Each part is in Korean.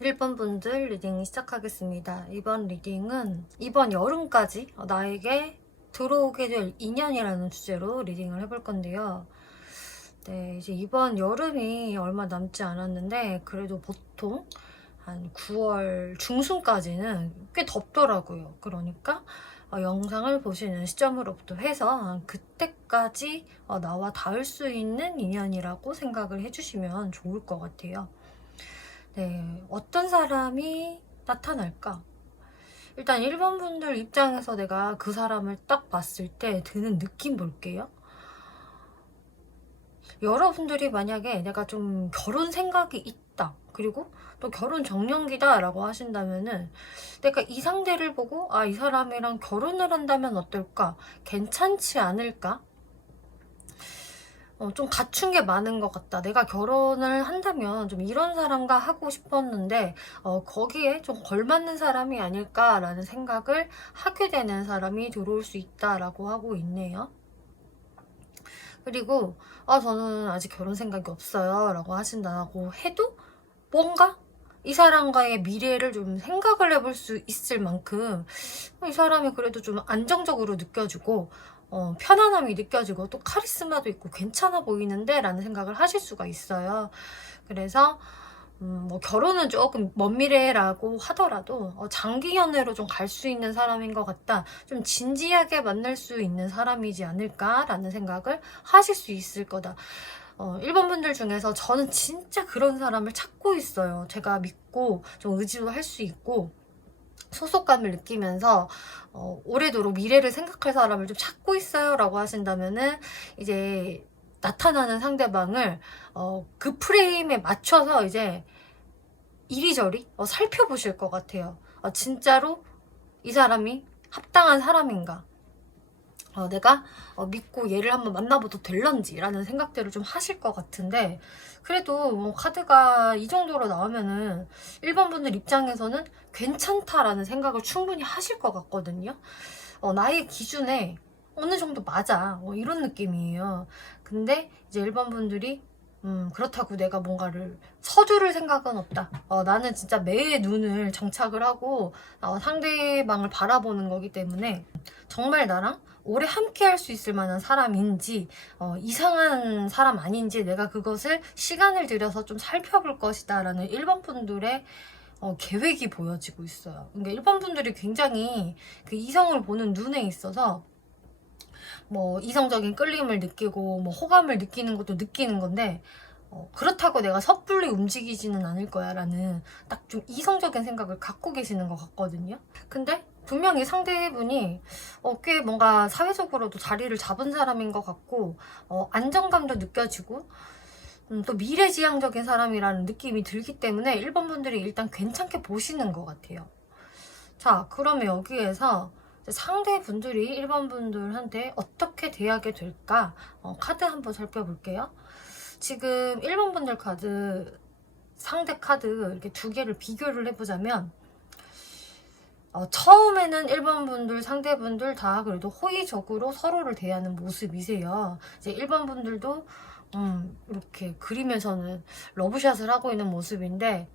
1번 분들 리딩 시작하겠습니다. 이번 리딩은 이번 여름까지 나에게 들어오게 될 인연이라는 주제로 리딩을 해볼 건데요. 네, 이제 이번 여름이 얼마 남지 않았는데 그래도 보통 한 9월 중순까지는 꽤 덥더라고요. 그러니까 영상을 보시는 시점으로부터 해서 그때까지 나와 닿을 수 있는 인연이라고 생각을 해주시면 좋을 것 같아요. 네, 어떤 사람이 나타날까? 일단 1번 분들 입장에서 내가 그 사람을 딱 봤을 때 드는 느낌 볼게요. 여러분들이 만약에 내가 좀 결혼 생각이 있다, 그리고 또 결혼 정년기다 라고 하신다면은 내가 이 상대를 보고 이 사람이랑 결혼을 한다면 어떨까? 괜찮지 않을까? 좀 갖춘 게 많은 것 같다. 내가 결혼을 한다면 좀 이런 사람과 하고 싶었는데 거기에 좀 걸맞는 사람이 아닐까라는 생각을 하게 되는 사람이 들어올 수 있다라고 하고 있네요. 그리고 저는 아직 결혼 생각이 없어요 라고 하신다고 해도 뭔가 이 사람과의 미래를 좀 생각을 해볼 수 있을 만큼 이 사람이 그래도 좀 안정적으로 느껴지고 편안함이 느껴지고 또 카리스마도 있고 괜찮아 보이는데 라는 생각을 하실 수가 있어요. 그래서 뭐 결혼은 조금 먼 미래라고 하더라도 장기 연애로 좀 갈 수 있는 사람인 것 같다. 좀 진지하게 만날 수 있는 사람이지 않을까라는 생각을 하실 수 있을 거다. 1번 분들 중에서 저는 진짜 그런 사람을 찾고 있어요. 제가 믿고 좀 의지도 할 수 있고 소속감을 느끼면서 오래도록 미래를 생각할 사람을 좀 찾고 있어요 라고 하신다면은 이제 나타나는 상대방을 그 프레임에 맞춰서 이제 이리저리 살펴보실 것 같아요. 진짜로 이 사람이 합당한 사람인가, 내가 믿고 얘를 한번 만나봐도 될런지 라는 생각들을 좀 하실 것 같은데, 그래도 뭐 카드가 이 정도로 나오면은 1번 분들 입장에서는 괜찮다라는 생각을 충분히 하실 것 같거든요. 나의 기준에 어느 정도 맞아, 이런 느낌이에요. 근데 이제 1번 분들이 그렇다고 내가 뭔가를 서두를 생각은 없다. 나는 진짜 매의 눈을 장착을 하고 상대방을 바라보는 거기 때문에 정말 나랑 오래 함께 할 수 있을 만한 사람인지 이상한 사람 아닌지 내가 그것을 시간을 들여서 좀 살펴볼 것이다 라는 1번 분들의 계획이 보여지고 있어요. 그러니까 1번 분들이 굉장히 그 이성을 보는 눈에 있어서 뭐 이성적인 끌림을 느끼고 뭐 호감을 느끼는 것도 느끼는 건데 그렇다고 내가 섣불리 움직이지는 않을 거야 라는 딱 좀 이성적인 생각을 갖고 계시는 것 같거든요. 근데 분명히 상대분이 꽤 뭔가 사회적으로도 자리를 잡은 사람인 것 같고 안정감도 느껴지고 또 미래지향적인 사람이라는 느낌이 들기 때문에 1번 분들이 일단 괜찮게 보시는 것 같아요. 자, 그러면 여기에서 상대분들이 1번 분들한테 어떻게 대하게 될까? 카드 한번 살펴볼게요. 지금 1번 분들 카드, 상대 카드 이렇게 두 개를 비교를 해보자면 처음에는 1번 분들, 상대분들 다 그래도 호의적으로 서로를 대하는 모습이세요. 이제 1번 분들도 이렇게 그리면서는 러브샷을 하고 있는 모습인데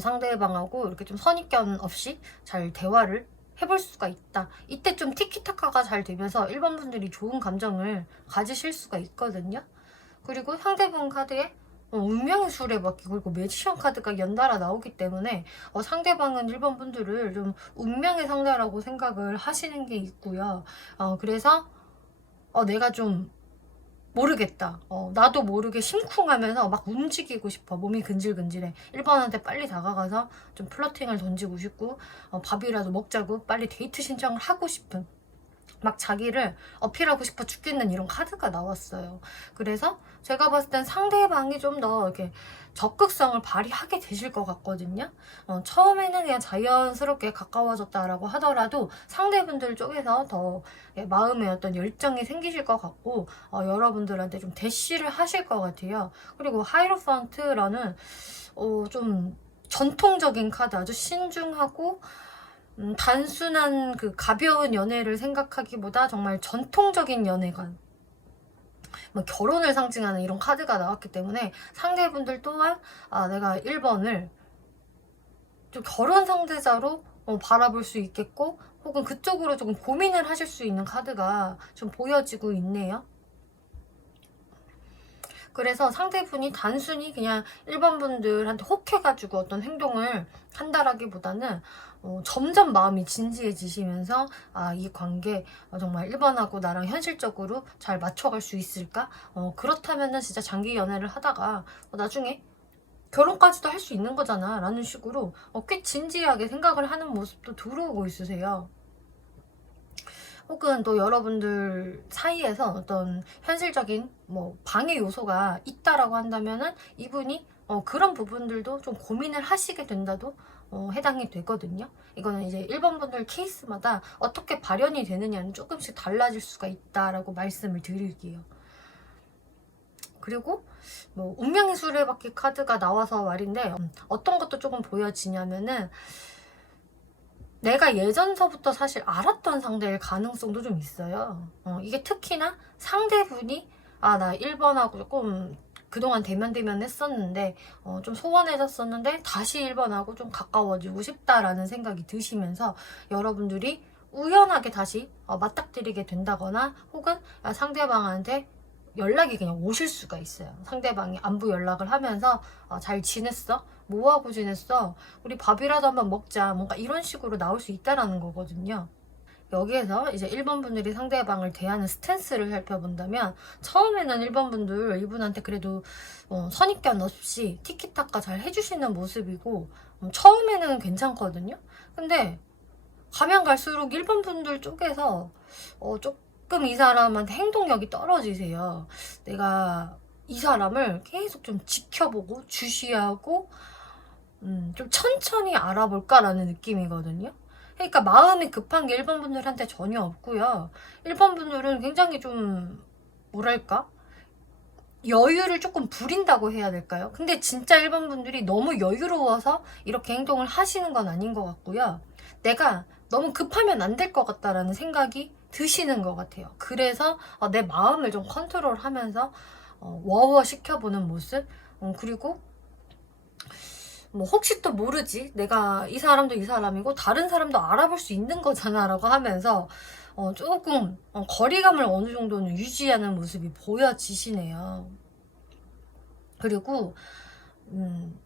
상대방하고 이렇게 좀 선입견 없이 잘 대화를 해볼 수가 있다. 이때 좀 티키타카가 잘 되면서 1번 분들이 좋은 감정을 가지실 수가 있거든요. 그리고 상대방 카드에 운명의 수레바퀴 그리고 매지션 카드가 연달아 나오기 때문에 상대방은 1번 분들을 좀 운명의 상대라고 생각을 하시는 게 있고요. 그래서 내가 좀 모르겠다. 나도 모르게 심쿵하면서 막 움직이고 싶어. 몸이 근질근질해. 1번한테 빨리 다가가서 좀 플러팅을 던지고 싶고 밥이라도 먹자고 빨리 데이트 신청을 하고 싶은, 막 자기를 어필하고 싶어 죽겠는 이런 카드가 나왔어요. 그래서 제가 봤을 땐 상대방이 좀 더 이렇게 적극성을 발휘하게 되실 것 같거든요. 처음에는 그냥 자연스럽게 가까워졌다라고 하더라도 상대분들 쪽에서 더 마음에 어떤 열정이 생기실 것 같고 여러분들한테 좀 대시를 하실 것 같아요. 그리고 하이로펀트라는 좀 전통적인 카드, 아주 신중하고 단순한 그 가벼운 연애를 생각하기보다 정말 전통적인 연애관, 뭐 결혼을 상징하는 이런 카드가 나왔기 때문에 상대분들 또한 내가 1번을 좀 결혼 상대자로 바라볼 수 있겠고, 혹은 그쪽으로 조금 고민을 하실 수 있는 카드가 좀 보여지고 있네요. 그래서 상대분이 단순히 그냥 일반 분들한테 혹해가지고 어떤 행동을 한다라기보다는 점점 마음이 진지해지시면서 이 관계 정말 1번하고 나랑 현실적으로 잘 맞춰갈 수 있을까? 그렇다면은 진짜 장기 연애를 하다가 나중에 결혼까지도 할 수 있는 거잖아 라는 식으로 꽤 진지하게 생각을 하는 모습도 들어오고 있으세요. 혹은 또 여러분들 사이에서 어떤 현실적인 방해 요소가 있다라고 한다면은 이분이 그런 부분들도 좀 고민을 하시게 된다도 해당이 되거든요. 이거는 이제 1번 분들 케이스마다 어떻게 발현이 되느냐는 조금씩 달라질 수가 있다라고 말씀을 드릴게요. 그리고 운명의 수레바퀴 카드가 나와서 말인데 어떤 것도 조금 보여지냐면은 내가 예전서부터 사실 알았던 상대일 가능성도 좀 있어요. 이게 특히나 상대분이 나 1번하고 조금 그동안 대면 했었는데 좀 소원해졌었는데 다시 1번하고 좀 가까워지고 싶다라는 생각이 드시면서 여러분들이 우연하게 다시 맞닥뜨리게 된다거나 혹은 상대방한테 연락이 그냥 오실 수가 있어요. 상대방이 안부 연락을 하면서 잘 지냈어? 뭐하고 지냈어? 우리 밥이라도 한번 먹자. 뭔가 이런 식으로 나올 수 있다라는 거거든요. 여기에서 이제 1번 분들이 상대방을 대하는 스탠스를 살펴본다면 처음에는 1번 분들 이분한테 그래도 선입견 없이 티키타카 잘 해주시는 모습이고 처음에는 괜찮거든요. 근데 가면 갈수록 1번 분들 쪽에서 조금 이 사람한테 행동력이 떨어지세요. 내가 이 사람을 계속 좀 지켜보고 주시하고 좀 천천히 알아볼까라는 느낌이거든요. 그러니까 마음이 급한 게 1번 분들한테 전혀 없고요. 1번 분들은 굉장히 좀 뭐랄까? 여유를 조금 부린다고 해야 될까요? 근데 진짜 1번 분들이 너무 여유로워서 이렇게 행동을 하시는 건 아닌 것 같고요. 내가 너무 급하면 안 될 것 같다라는 생각이 드시는 것 같아요. 그래서 내 마음을 좀 컨트롤하면서 워워 시켜보는 모습. 그리고 혹시 또 모르지, 내가 이 사람도 이 사람이고 다른 사람도 알아볼 수 있는 거잖아 라고 하면서 조금 거리감을 어느 정도는 유지하는 모습이 보여지시네요. 그리고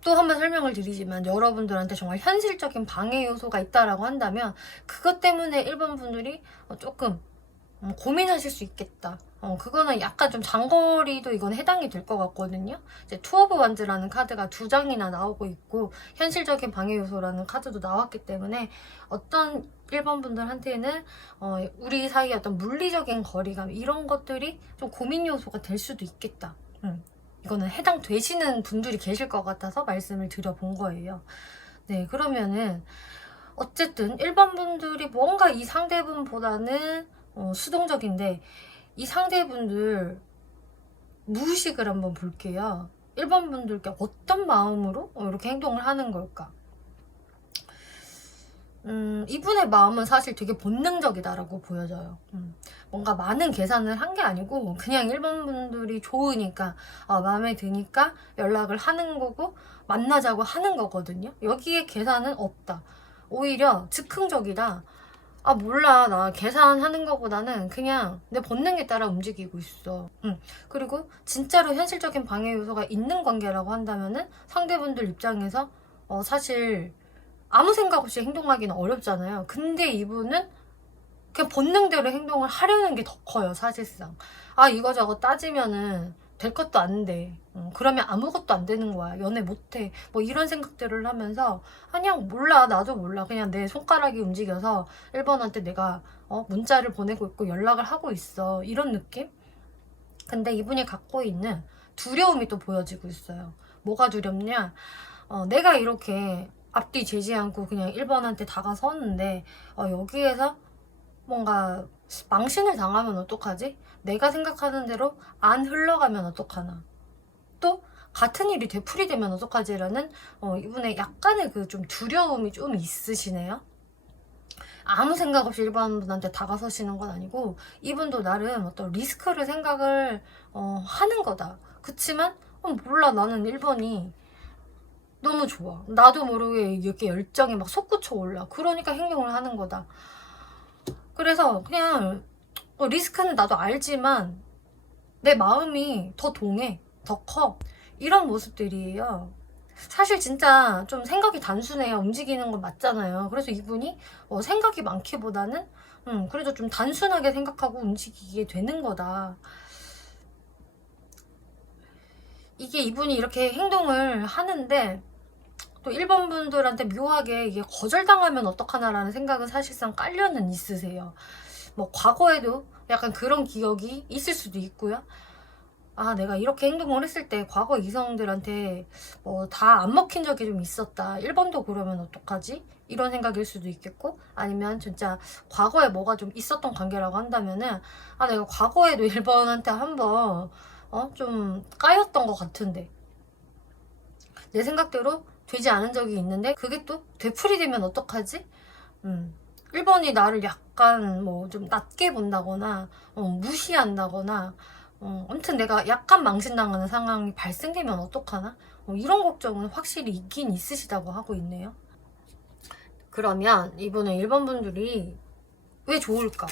또 한 번 설명을 드리지만 여러분들한테 정말 현실적인 방해 요소가 있다라고 한다면 그것 때문에 1번 분들이 조금 고민하실 수 있겠다. 그거는 약간 좀 장거리도 이건 해당이 될 것 같거든요. 이제 투 오브 완즈라는 카드가 2장이나 나오고 있고 현실적인 방해 요소라는 카드도 나왔기 때문에 어떤 1번 분들한테는 우리 사이의 어떤 물리적인 거리감 이런 것들이 좀 고민 요소가 될 수도 있겠다. 이거는 해당되시는 분들이 계실 것 같아서 말씀을 드려본 거예요. 네, 그러면은 어쨌든 1번 분들이 뭔가 이 상대분보다는 수동적인데 이 상대분들 무의식을 한번 볼게요. 1번 분들께 어떤 마음으로 이렇게 행동을 하는 걸까? 이분의 마음은 사실 되게 본능적이다라고 보여져요. 뭔가 많은 계산을 한 게 아니고 그냥 1번 분들이 좋으니까 마음에 드니까 연락을 하는 거고 만나자고 하는 거거든요. 여기에 계산은 없다. 오히려 즉흥적이다. 몰라. 나 계산하는 것보다는 그냥 내 본능에 따라 움직이고 있어. 그리고 진짜로 현실적인 방해 요소가 있는 관계라고 한다면은 상대분들 입장에서 사실 아무 생각 없이 행동하기는 어렵잖아요. 근데 이분은 그냥 본능대로 행동을 하려는 게 더 커요, 사실상. 이거저거 따지면은 될 것도 안 돼. 그러면 아무것도 안 되는 거야. 연애 못해. 이런 생각들을 하면서 그냥 몰라. 나도 몰라. 그냥 내 손가락이 움직여서 1번한테 내가 문자를 보내고 있고 연락을 하고 있어. 이런 느낌? 근데 이분이 갖고 있는 두려움이 또 보여지고 있어요. 뭐가 두렵냐? 내가 이렇게 앞뒤 재지 않고 그냥 1번한테 다가섰는데 여기에서 뭔가 망신을 당하면 어떡하지? 내가 생각하는 대로 안 흘러가면 어떡하나? 또 같은 일이 되풀이되면 어떡하지라는 이분의 약간의 그 좀 두려움이 좀 있으시네요. 아무 생각 없이 1번 분한테 다가서시는 건 아니고 이분도 나름 어떤 리스크를 생각을 하는 거다. 그치만 몰라, 나는 1번이 너무 좋아. 나도 모르게 이렇게 열정이 막 솟구쳐 올라. 그러니까 행동을 하는 거다. 그래서 그냥 리스크는 나도 알지만 내 마음이 더 동해, 더 커. 이런 모습들이에요. 사실 진짜 좀 생각이 단순해야 움직이는 건 맞잖아요. 그래서 이분이 생각이 많기보다는 그래도 좀 단순하게 생각하고 움직이게 되는 거다. 이게 이분이 이렇게 행동을 하는데 또 1번 분들한테 묘하게 이게 거절당하면 어떡하나라는 생각은 사실상 깔려는 있으세요. 뭐 과거에도 약간 그런 기억이 있을 수도 있고요. 아, 내가 이렇게 행동을 했을 때 과거 이성들한테 다 안 먹힌 적이 좀 있었다. 1번도 그러면 어떡하지? 이런 생각일 수도 있겠고, 아니면 진짜 과거에 뭐가 좀 있었던 관계라고 한다면은, 아, 내가 과거에도 1번한테 한번 좀 까였던 것 같은데 내 생각대로 되지 않은 적이 있는데 그게 또 되풀이되면 어떡하지? 1번이 나를 약간 뭐 좀 낮게 본다거나 무시한다거나 아무튼 내가 약간 망신당하는 상황이 발생되면 어떡하나? 이런 걱정은 확실히 있긴 있으시다고 하고 있네요. 그러면 이번에 1번 분들이 왜 좋을까?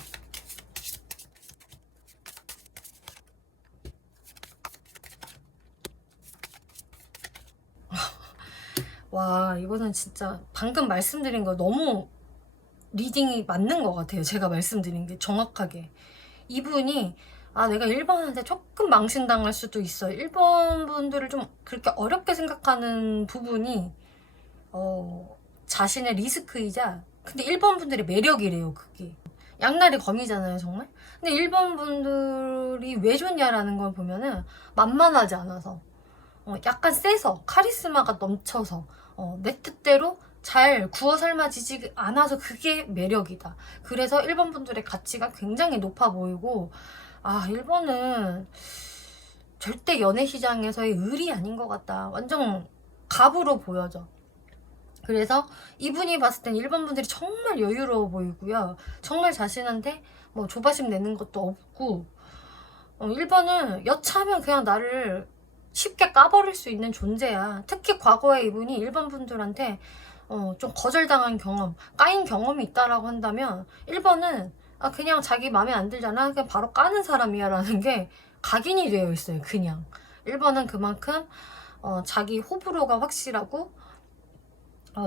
와, 이거는 진짜 방금 말씀드린 거 너무 리딩이 맞는 것 같아요. 제가 말씀드린 게 정확하게. 이분이 아, 내가 1번한테 조금 망신당할 수도 있어. 1번 분들을 좀 그렇게 어렵게 생각하는 부분이 자신의 리스크이자, 근데 1번 분들의 매력이래요, 그게. 양날의 검이잖아요, 정말. 근데 1번 분들이 왜 좋냐라는 걸 보면은 만만하지 않아서, 약간 세서, 카리스마가 넘쳐서, 내 뜻대로 잘 구워 삶아지지 않아서 그게 매력이다. 그래서 1번 분들의 가치가 굉장히 높아 보이고, 아, 1번은 절대 연애 시장에서의 을이 아닌 것 같다. 완전 갑으로 보여져. 그래서 이분이 봤을 땐 1번 분들이 정말 여유로워 보이고요. 정말 자신한테 뭐 조바심 내는 것도 없고, 1번은 여차하면 그냥 나를 쉽게 까버릴 수 있는 존재야. 특히 과거에 이분이 1번 분들한테 좀 거절당한 경험, 까인 경험이 있다라고 한다면 1번은 그냥 자기 마음에 안 들잖아. 그냥 바로 까는 사람이야 라는 게 각인이 되어 있어요. 그냥 1번은 그만큼 자기 호불호가 확실하고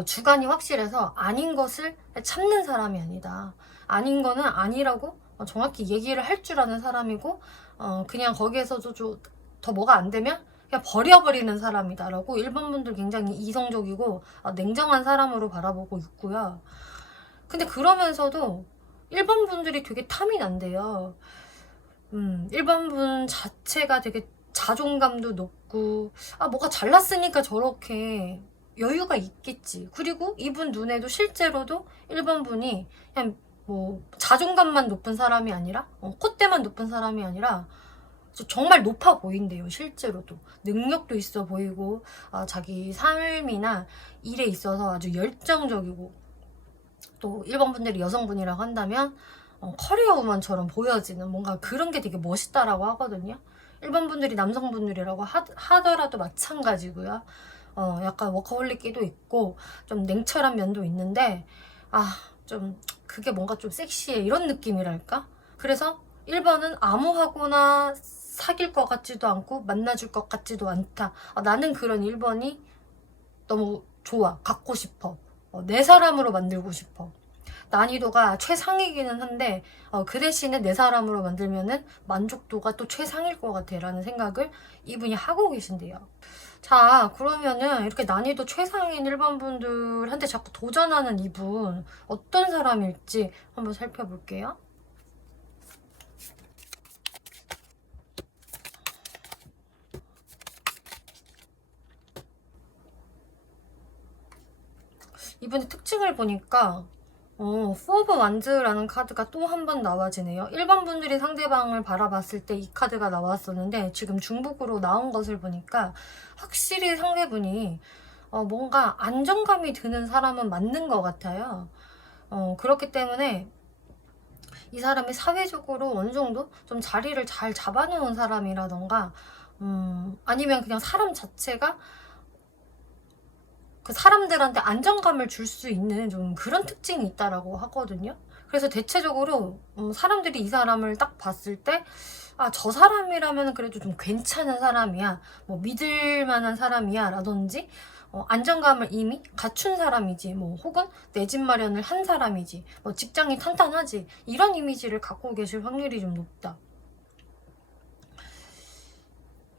주관이 확실해서 아닌 것을 참는 사람이 아니다. 아닌 거는 아니라고 정확히 얘기를 할 줄 아는 사람이고 그냥 거기에서도 더 뭐가 안 되면 그냥 버려버리는 사람이다라고 1번 분들 굉장히 이성적이고 냉정한 사람으로 바라보고 있고요. 근데 그러면서도 1번 분들이 되게 탐이 난대요. 1번 분 자체가 되게 자존감도 높고 뭐가 잘났으니까 저렇게 여유가 있겠지. 그리고 이분 눈에도 실제로도 1번 분이 그냥 뭐 자존감만 높은 사람이 아니라 콧대만 높은 사람이 아니라 정말 높아 보인대요. 실제로도 능력도 있어 보이고 자기 삶이나 일에 있어서 아주 열정적이고, 또 1번 분들이 여성분이라고 한다면 커리어 우먼처럼 보여지는 뭔가 그런 게 되게 멋있다라고 하거든요. 1번 분들이 남성분들이라고 하더라도 마찬가지고요. 약간 워커홀릭기도 있고 좀 냉철한 면도 있는데 좀 그게 뭔가 좀 섹시해 이런 느낌이랄까? 그래서 1번은 아무하고나 사귈 것 같지도 않고 만나줄 것 같지도 않다. 나는 그런 1번이 너무 좋아. 갖고 싶어. 내 사람으로 만들고 싶어. 난이도가 최상이기는 한데 그 대신에 내 사람으로 만들면은 만족도가 또 최상일 것 같아 라는 생각을 이분이 하고 계신데요. 자, 그러면은 이렇게 난이도 최상인 1번 분들한테 자꾸 도전하는 이분 어떤 사람일지 한번 살펴볼게요. 이분의 특징을 보니까 포 오브 완즈라는 카드가 또 한 번 나와지네요. 1번 분들이 상대방을 바라봤을 때 이 카드가 나왔었는데 지금 중복으로 나온 것을 보니까 확실히 상대분이 뭔가 안정감이 드는 사람은 맞는 것 같아요. 그렇기 때문에 이 사람이 사회적으로 어느 정도 좀 자리를 잘 잡아놓은 사람이라던가 아니면 그냥 사람 자체가 그 사람들한테 안정감을 줄 수 있는 좀 그런 특징이 있다라고 하거든요. 그래서 대체적으로 사람들이 이 사람을 딱 봤을 때 아, 저 사람이라면 그래도 좀 괜찮은 사람이야, 뭐 믿을 만한 사람이야 라든지 안정감을 이미 갖춘 사람이지, 뭐 혹은 내 집 마련을 한 사람이지, 뭐 직장이 탄탄하지, 이런 이미지를 갖고 계실 확률이 좀 높다.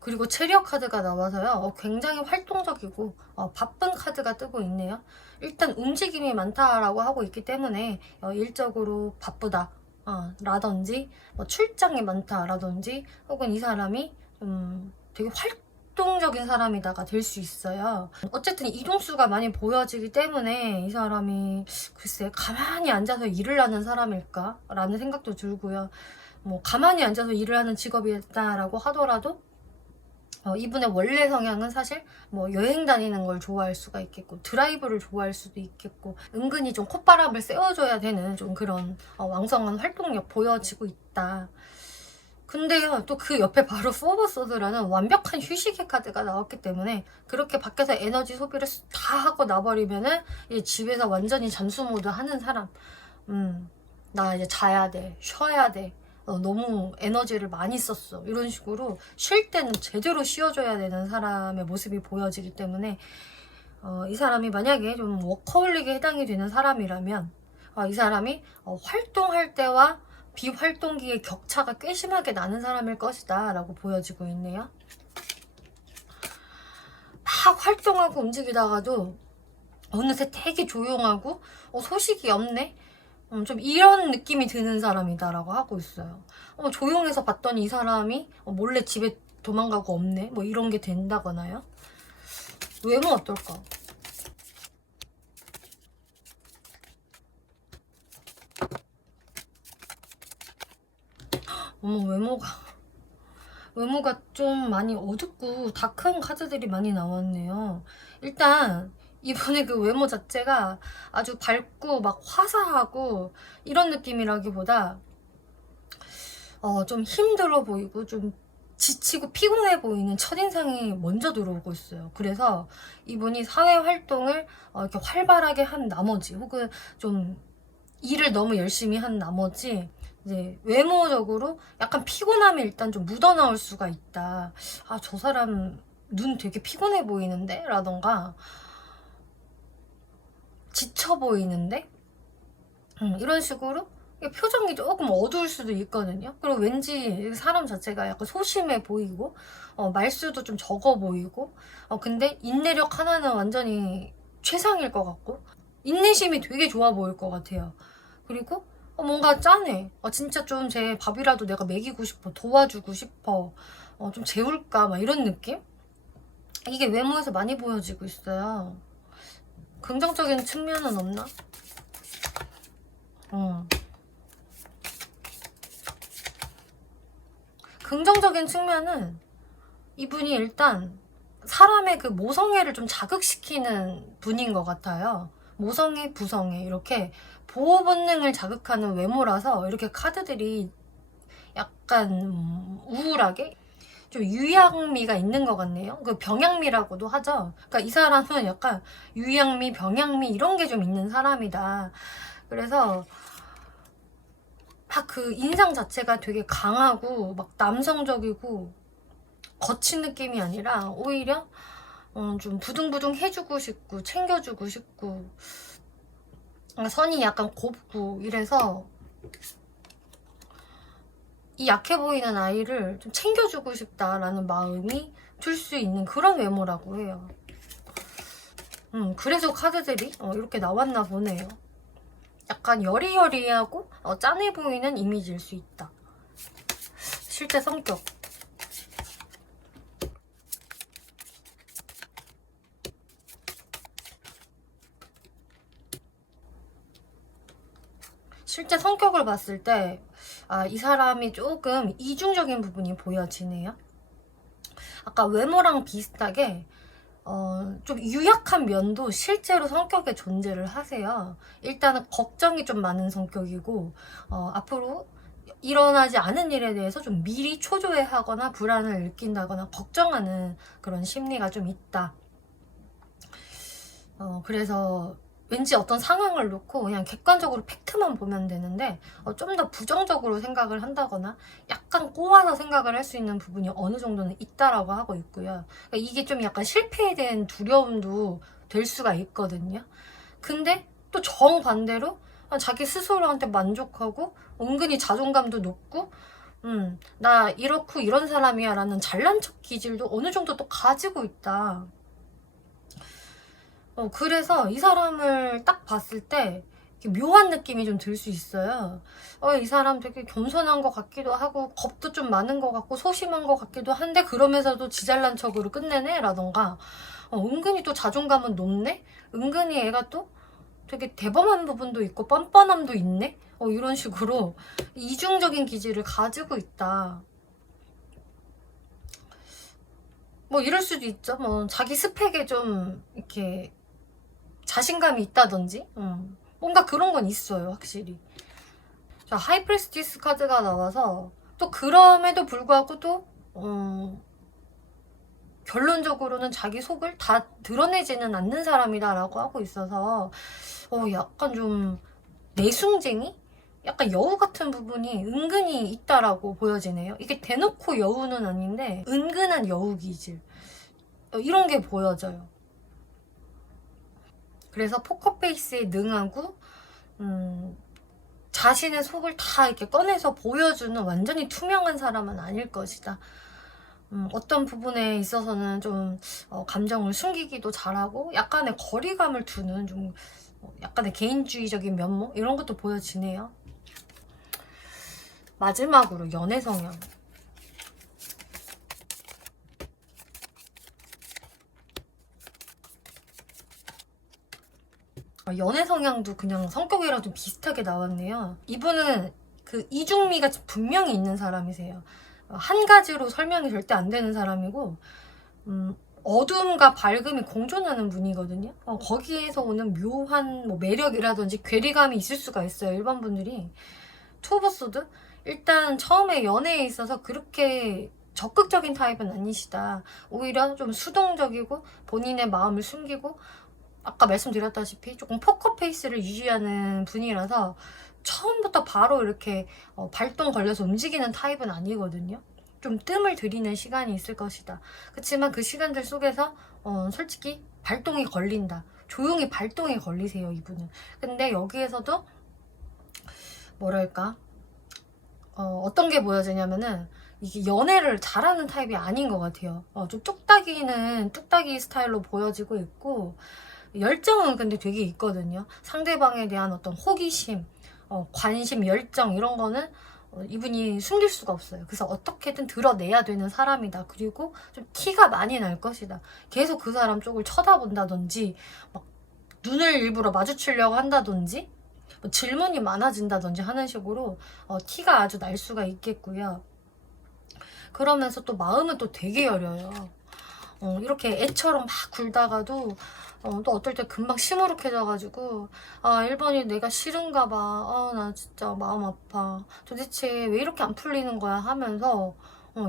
그리고 체리어 카드가 나와서요, 굉장히 활동적이고 바쁜 카드가 뜨고 있네요. 일단 움직임이 많다라고 하고 있기 때문에 일적으로 바쁘다 라든지 뭐 출장이 많다라든지, 혹은 이 사람이 되게 활동적인 사람이다가 될 수 있어요. 어쨌든 이동수가 많이 보여지기 때문에 이 사람이 글쎄 가만히 앉아서 일을 하는 사람일까 라는 생각도 들고요. 뭐 가만히 앉아서 일을 하는 직업이었다라고 하더라도 이분의 원래 성향은 사실 뭐 여행 다니는 걸 좋아할 수가 있겠고, 드라이브를 좋아할 수도 있겠고, 은근히 좀 콧바람을 쐬어줘야 되는 좀 그런 왕성한 활동력 보여지고 있다. 근데요, 또 그 옆에 바로 포버소드라는 완벽한 휴식의 카드가 나왔기 때문에 그렇게 밖에서 에너지 소비를 다 하고 나버리면은 이제 집에서 완전히 잠수 모드 하는 사람, 나 이제 자야 돼, 쉬어야 돼, 너무 에너지를 많이 썼어, 이런 식으로 쉴 때는 제대로 쉬어줘야 되는 사람의 모습이 보여지기 때문에 이 사람이 만약에 좀 워커홀릭에 해당이 되는 사람이라면 이 사람이 활동할 때와 비활동기의 격차가 꽤 심하게 나는 사람일 것이다 라고 보여지고 있네요. 막 활동하고 움직이다가도 어느새 되게 조용하고 소식이 없네? 좀 이런 느낌이 드는 사람이다 라고 하고 있어요. 조용해서 봤더니 이 사람이 몰래 집에 도망가고 없네? 뭐 이런 게 된다거나요. 외모 어떨까? 어머, 외모가 좀 많이 어둡고 다크한 카드들이 많이 나왔네요. 일단 이번에 그 외모 자체가 아주 밝고 막 화사하고 이런 느낌이라기보다 좀 힘들어 보이고 좀 지치고 피곤해 보이는 첫인상이 먼저 들어오고 있어요. 그래서 이분이 사회 활동을 이렇게 활발하게 한 나머지, 혹은 좀 일을 너무 열심히 한 나머지 이제 외모적으로 약간 피곤함이 일단 좀 묻어나올 수가 있다. 아, 저 사람 눈 되게 피곤해 보이는데? 라던가 지쳐 보이는데? 이런 식으로 표정이 조금 어두울 수도 있거든요. 그리고 왠지 사람 자체가 약간 소심해 보이고 말수도 좀 적어 보이고 근데 인내력 하나는 완전히 최상일 것 같고 인내심이 되게 좋아 보일 것 같아요. 그리고 뭔가 짠해. 진짜 좀 제 밥이라도 내가 먹이고 싶어, 도와주고 싶어, 좀 재울까 막 이런 느낌? 이게 외모에서 많이 보여지고 있어요. 긍정적인 측면은 없나? 긍정적인 측면은 이분이 일단 사람의 그 모성애를 좀 자극시키는 분인 것 같아요. 모성애, 부성애 이렇게 보호 본능을 자극하는 외모라서 이렇게 카드들이 약간 우울하게 좀 유양미가 있는 것 같네요. 그 병양미라고도 하죠. 그러니까 이 사람은 약간 유양미, 병양미 이런 게 좀 있는 사람이다. 그래서 막 그 인상 자체가 되게 강하고 막 남성적이고 거친 느낌이 아니라 오히려 좀 부둥부둥 해주고 싶고 챙겨주고 싶고 선이 약간 곱고 이래서 이 약해 보이는 아이를 좀 챙겨주고 싶다라는 마음이 들 수 있는 그런 외모라고 해요. 그래서 카드들이 이렇게 나왔나 보네요. 약간 여리여리하고 짠해 보이는 이미지일 수 있다. 실제 성격. 실제 성격을 봤을 때 이 사람이 조금 이중적인 부분이 보여지네요. 아까 외모랑 비슷하게 좀 유약한 면도 실제로 성격에 존재를 하세요. 일단은 걱정이 좀 많은 성격이고 앞으로 일어나지 않은 일에 대해서 좀 미리 초조해하거나 불안을 느낀다거나 걱정하는 그런 심리가 좀 있다. 그래서 왠지 어떤 상황을 놓고 그냥 객관적으로 팩트만 보면 되는데 좀 더 부정적으로 생각을 한다거나 약간 꼬아서 생각을 할 수 있는 부분이 어느 정도는 있다라고 하고 있고요. 그러니까 이게 좀 약간 실패에 대한 두려움도 될 수가 있거든요. 근데 또 정반대로 자기 스스로한테 만족하고 은근히 자존감도 높고 나 이렇고 이런 사람이야 라는 잘난 척 기질도 어느 정도 또 가지고 있다. 그래서 이 사람을 딱 봤을 때 묘한 느낌이 좀 들 수 있어요. 이 사람 되게 겸손한 것 같기도 하고 겁도 좀 많은 것 같고 소심한 것 같기도 한데 그러면서도 지잘난 척으로 끝내네 라던가 은근히 또 자존감은 높네? 은근히 애가 또 되게 대범한 부분도 있고 뻔뻔함도 있네? 이런 식으로 이중적인 기질을 가지고 있다. 뭐 이럴 수도 있죠. 뭐 자기 스펙에 좀 이렇게 자신감이 있다든지 뭔가 그런 건 있어요, 확실히. 자, 하이프레스티스 카드가 나와서 또 그럼에도 불구하고 또 결론적으로는 자기 속을 다 드러내지는 않는 사람이다라고 하고 있어서 약간 좀 내숭쟁이? 약간 여우 같은 부분이 은근히 있다라고 보여지네요. 이게 대놓고 여우는 아닌데 은근한 여우 기질 이런 게 보여져요. 그래서 포커페이스에 능하고 자신의 속을 다 이렇게 꺼내서 보여주는 완전히 투명한 사람은 아닐 것이다. 어떤 부분에 있어서는 좀 감정을 숨기기도 잘하고 약간의 거리감을 두는 좀 약간의 개인주의적인 면모 이런 것도 보여지네요. 마지막으로 연애 성향. 연애 성향도 그냥 성격이랑 좀 비슷하게 나왔네요. 이분은 그 이중미가 분명히 있는 사람이세요. 한 가지로 설명이 절대 안 되는 사람이고 어둠과 밝음이 공존하는 분이거든요. 거기에서 오는 묘한 뭐 매력이라든지 괴리감이 있을 수가 있어요. 일반 분들이. 투 오브 소드? 일단 처음에 연애에 있어서 그렇게 적극적인 타입은 아니시다. 오히려 좀 수동적이고 본인의 마음을 숨기고 아까 말씀드렸다시피 조금 포커페이스를 유지하는 분이라서 처음부터 바로 이렇게 발동 걸려서 움직이는 타입은 아니거든요. 좀 뜸을 들이는 시간이 있을 것이다. 그렇지만 그 시간들 속에서 솔직히 발동이 걸린다. 조용히 발동이 걸리세요, 이분은. 근데 여기에서도 뭐랄까 어떤 게 보여지냐면은 이게 연애를 잘하는 타입이 아닌 것 같아요. 좀 뚝딱이는 뚝딱이 스타일로 보여지고 있고 열정은 근데 되게 있거든요. 상대방에 대한 어떤 호기심, 관심, 열정 이런 거는 이분이 숨길 수가 없어요. 그래서 어떻게든 드러내야 되는 사람이다. 그리고 좀 티가 많이 날 것이다. 계속 그 사람 쪽을 쳐다본다든지 막 눈을 일부러 마주치려고 한다든지 뭐 질문이 많아진다든지 하는 식으로 티가 아주 날 수가 있겠고요. 그러면서 또 마음은 또 되게 여려요. 이렇게 애처럼 막 굴다가도 또 어떨 때 금방 시무룩해져가지고 1번이 내가 싫은가 봐. 나 진짜 마음 아파. 도대체 왜 이렇게 안 풀리는 거야 하면서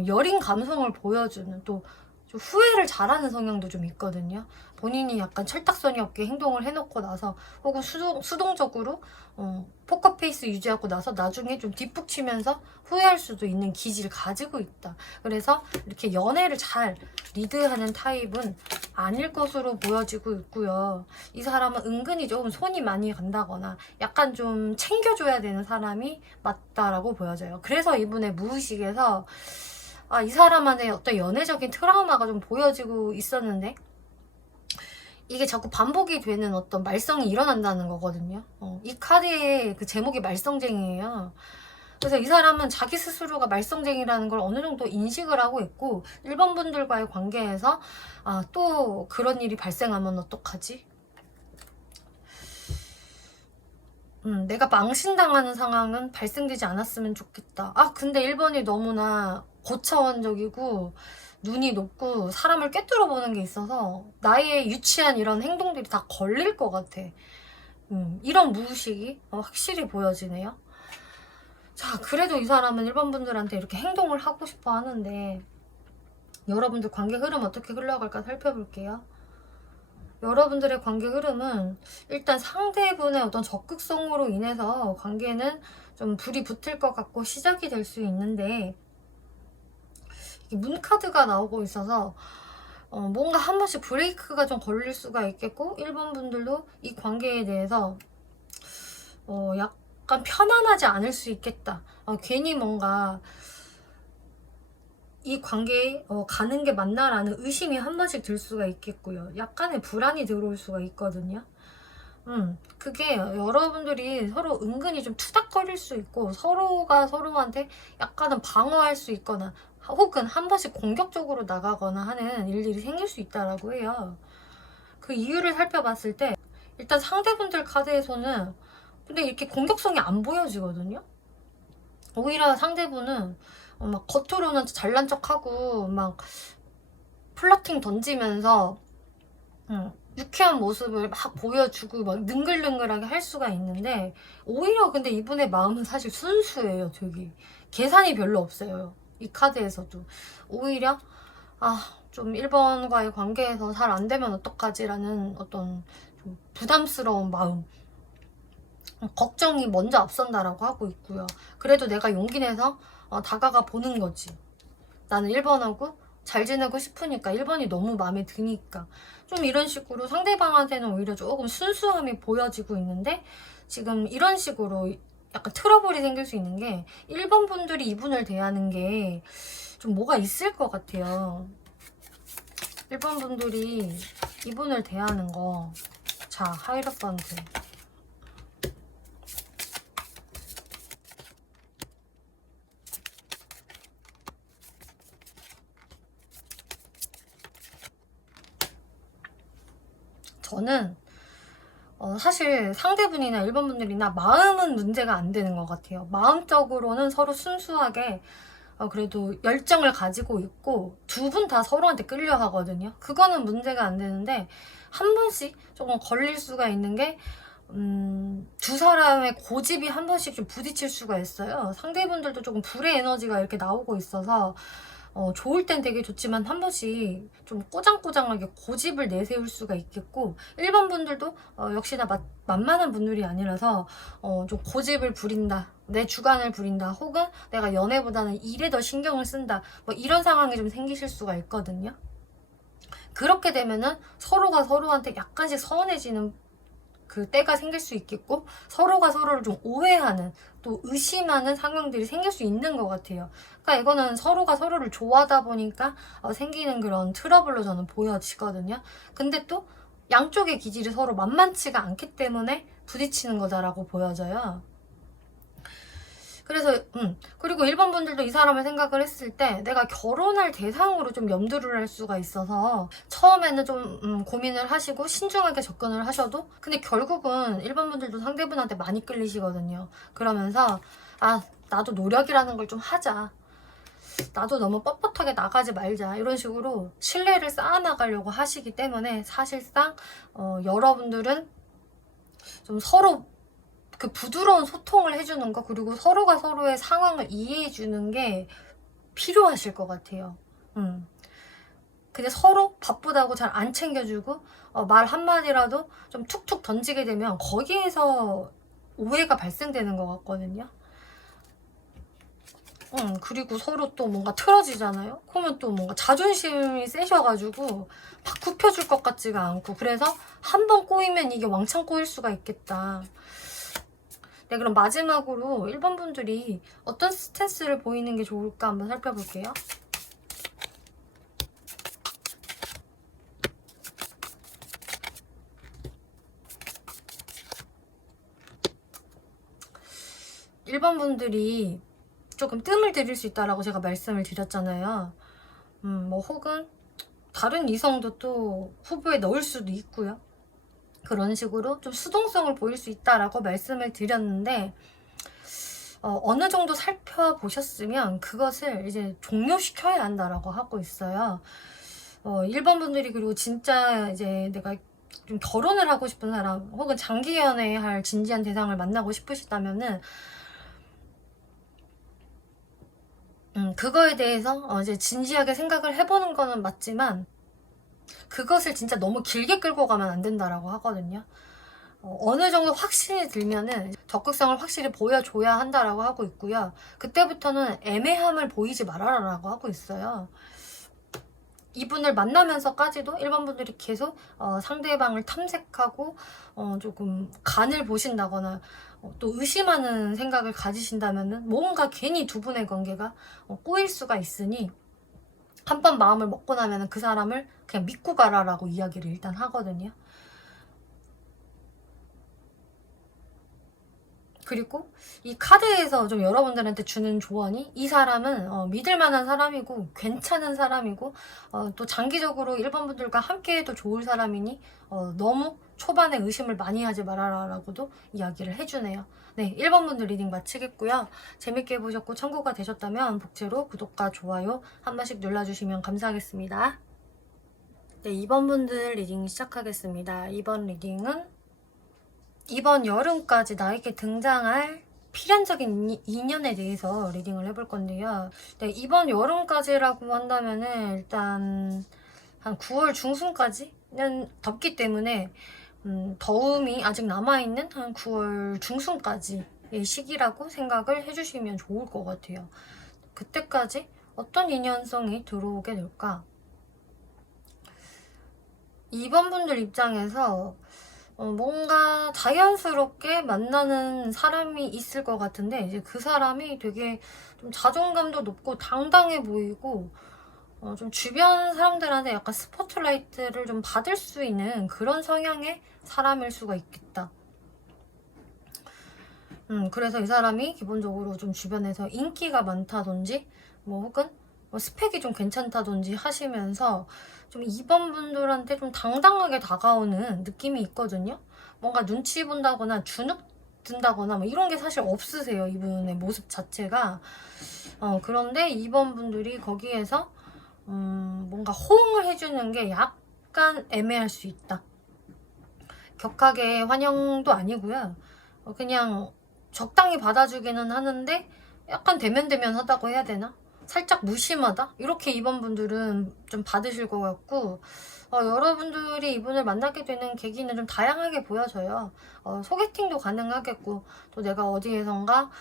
여린 감성을 보여주는 또 좀 후회를 잘하는 성향도 좀 있거든요. 본인이 약간 철딱서니 없게 행동을 해놓고 나서 혹은 수동적으로 포커페이스 유지하고 나서 나중에 좀 뒷북치면서 후회할 수도 있는 기질을 가지고 있다. 그래서 이렇게 연애를 잘 리드하는 타입은 아닐 것으로 보여지고 있고요. 이 사람은 은근히 좀 손이 많이 간다거나 약간 좀 챙겨줘야 되는 사람이 맞다라고 보여져요. 그래서 이분의 무의식에서 이 사람 안에 어떤 연애적인 트라우마가 좀 보여지고 있었는데 이게 자꾸 반복이 되는 어떤 말썽이 일어난다는 거거든요. 이 카드의 그 제목이 말썽쟁이에요. 그래서 이 사람은 자기 스스로가 말썽쟁이라는 걸 어느 정도 인식을 하고 있고 일반 분들과의 관계에서 또 그런 일이 발생하면 어떡하지? 내가 망신당하는 상황은 발생되지 않았으면 좋겠다. 근데 1번이 너무나 고차원적이고 눈이 높고 사람을 꿰뚫어 보는 게 있어서 나의 유치한 이런 행동들이 다 걸릴 것 같아. 이런 무의식이 확실히 보여지네요. 자, 그래도 이 사람은 일반 분들한테 이렇게 행동을 하고 싶어 하는데 여러분들 관계 흐름 어떻게 흘러갈까 살펴볼게요. 여러분들의 관계 흐름은 일단 상대분의 어떤 적극성으로 인해서 관계는 좀 불이 붙을 것 같고 시작이 될 수 있는데, 문카드가 나오고 있어서 뭔가 한 번씩 브레이크가 좀 걸릴 수가 있겠고, 1번 분들도 이 관계에 대해서 약간 편안하지 않을 수 있겠다. 괜히 뭔가 이 관계에 가는 게 맞나라는 의심이 한 번씩 들 수가 있겠고요. 약간의 불안이 들어올 수가 있거든요. 그게 여러분들이 서로 은근히 좀 투닥거릴 수 있고, 서로가 서로한테 약간은 방어할 수 있거나, 혹은 한 번씩 공격적으로 나가거나 하는 일들이 생길 수 있다라고 해요. 그 이유를 살펴봤을 때, 일단 상대분들 카드에서는 근데 이렇게 공격성이 안 보여지거든요. 오히려 상대분은 막 겉으로는 잘난 척하고 막 플러팅 던지면서 유쾌한 모습을 막 보여주고 막 능글능글하게 할 수가 있는데, 오히려 근데 이분의 마음은 사실 순수해요. 되게 계산이 별로 없어요. 이 카드에서도 오히려 좀 1번과의 관계에서 잘 안 되면 어떡하지라는 어떤 좀 부담스러운 마음, 걱정이 먼저 앞선다라고 하고 있고요. 그래도 내가 용기 내서 다가가 보는 거지. 나는 1번하고 잘 지내고 싶으니까, 1번이 너무 마음에 드니까. 좀 이런 식으로 상대방한테는 오히려 조금 순수함이 보여지고 있는데, 지금 이런 식으로 약간 트러블이 생길 수 있는 게, 1번 분들이 이분을 대하는 게 좀 뭐가 있을 것 같아요. 1번 분들이 이분을 대하는 거. 자, 하이러펀트. 저는 사실 상대분이나 1번 분들이나 마음은 문제가 안 되는 것 같아요. 마음적으로는 서로 순수하게 그래도 열정을 가지고 있고, 두 분 다 서로한테 끌려 하거든요. 그거는 문제가 안 되는데, 한 번씩 조금 걸릴 수가 있는 게, 두 사람의 고집이 한 번씩 좀 부딪힐 수가 있어요. 상대분들도 조금 불의 에너지가 이렇게 나오고 있어서 좋을 땐 되게 좋지만 한 번씩 좀 꼬장꼬장하게 고집을 내세울 수가 있겠고, 1번 분들도 역시나 만만한 분들이 아니라서 좀 고집을 부린다, 내 주관을 부린다, 혹은 내가 연애보다는 일에 더 신경을 쓴다, 뭐 이런 상황이 좀 생기실 수가 있거든요. 그렇게 되면은 서로가 서로한테 약간씩 서운해지는 그 때가 생길 수 있겠고, 서로가 서로를 좀 오해하는, 또 의심하는 상황들이 생길 수 있는 것 같아요. 그러니까 이거는 서로가 서로를 좋아하다 보니까 생기는 그런 트러블로 저는 보여지거든요. 근데 또 양쪽의 기질이 서로 만만치가 않기 때문에 부딪히는 거다라고 보여져요. 그래서 그리고 1번 분들도 이 사람을 생각을 했을 때 내가 결혼할 대상으로 좀 염두를 할 수가 있어서, 처음에는 좀 고민을 하시고 신중하게 접근을 하셔도, 근데 결국은 1번 분들도 상대분한테 많이 끌리시거든요. 그러면서 나도 노력이라는 걸 좀 하자, 나도 너무 뻣뻣하게 나가지 말자, 이런 식으로 신뢰를 쌓아나가려고 하시기 때문에, 사실상 여러분들은 좀 서로 그 부드러운 소통을 해주는 거, 그리고 서로가 서로의 상황을 이해해주는 게 필요하실 것 같아요. 근데 서로 바쁘다고 잘 안 챙겨주고 말 한마디라도 좀 툭툭 던지게 되면 거기에서 오해가 발생되는 것 같거든요. 그리고 서로 또 뭔가 틀어지잖아요. 그러면 또 뭔가 자존심이 세셔가지고 막 굽혀줄 것 같지가 않고, 그래서 한 번 꼬이면 이게 왕창 꼬일 수가 있겠다. 네, 그럼 마지막으로 1번 분들이 어떤 스탠스를 보이는 게 좋을까 한번 살펴볼게요. 일번 분들이 조금 뜸을 들일 수 있다라고 제가 말씀을 드렸잖아요. 뭐 혹은 다른 이성도 또 후보에 넣을 수도 있고요. 그런 식으로 좀 수동성을 보일 수 있다라고 말씀을 드렸는데, 어느 정도 살펴보셨으면 그것을 이제 종료시켜야 한다라고 하고 있어요. 1번 분들이, 그리고 진짜 이제 내가 좀 결혼을 하고 싶은 사람, 혹은 장기 연애할 진지한 대상을 만나고 싶으시다면은 그거에 대해서 이제 진지하게 생각을 해보는 거는 맞지만, 그것을 진짜 너무 길게 끌고 가면 안 된다라고 하거든요. 어느 정도 확신이 들면은 적극성을 확실히 보여줘야 한다라고 하고 있고요. 그때부터는 애매함을 보이지 말아라라고 하고 있어요. 이분을 만나면서까지도 1번 분들이 계속 상대방을 탐색하고 조금 간을 보신다거나 또 의심하는 생각을 가지신다면은 뭔가 괜히 두 분의 관계가 꼬일 수가 있으니 한 번 마음을 먹고 나면 그 사람을 그냥 믿고 가라라고 이야기를 일단 하거든요. 그리고 이 카드에서 좀 여러분들한테 주는 조언이, 이 사람은 믿을 만한 사람이고 괜찮은 사람이고 또 장기적으로 1번 분들과 함께해도 좋을 사람이니 너무 초반에 의심을 많이 하지 말아라 라고도 이야기를 해주네요. 네, 1번 분들 리딩 마치겠고요. 재밌게 보셨고 참고가 되셨다면 복제로 구독과 좋아요 한 번씩 눌러주시면 감사하겠습니다. 네, 2번 분들 리딩 시작하겠습니다. 이번 리딩은 이번 여름까지 나에게 등장할 필연적인 인연에 대해서 리딩을 해볼 건데요. 네, 이번 여름까지라고 한다면은 일단 한 9월 중순까지는 덥기 때문에 더움이 아직 남아있는 한 9월 중순까지의 시기라고 생각을 해주시면 좋을 것 같아요. 그때까지 어떤 인연성이 들어오게 될까? 2번 분들 입장에서 뭔가 자연스럽게 만나는 사람이 있을 것 같은데, 이제 그 사람이 되게 좀 자존감도 높고 당당해 보이고 좀 주변 사람들한테 약간 스포트라이트를 좀 받을 수 있는 그런 성향의 사람일 수가 있겠다. 그래서 이 사람이 기본적으로 좀 주변에서 인기가 많다든지 뭐 혹은 스펙이 좀 괜찮다든지 하시면서 좀 2번 분들한테 좀 당당하게 다가오는 느낌이 있거든요. 뭔가 눈치 본다거나 주눅 든다거나 뭐 이런 게 사실 없으세요. 이분의 모습 자체가. 그런데 2번 분들이 거기에서 뭔가 호응을 해주는 게 약간 애매할 수 있다. 격하게 환영도 아니고요. 그냥 적당히 받아주기는 하는데 약간 대면대면하다고 해야 되나? 살짝 무심하다? 이렇게 2번 분들은 좀 받으실 것 같고, 여러분들이 이분을 만나게 되는 계기는 좀 다양하게 보여져요. 소개팅도 가능하겠고, 또 내가 어디에선가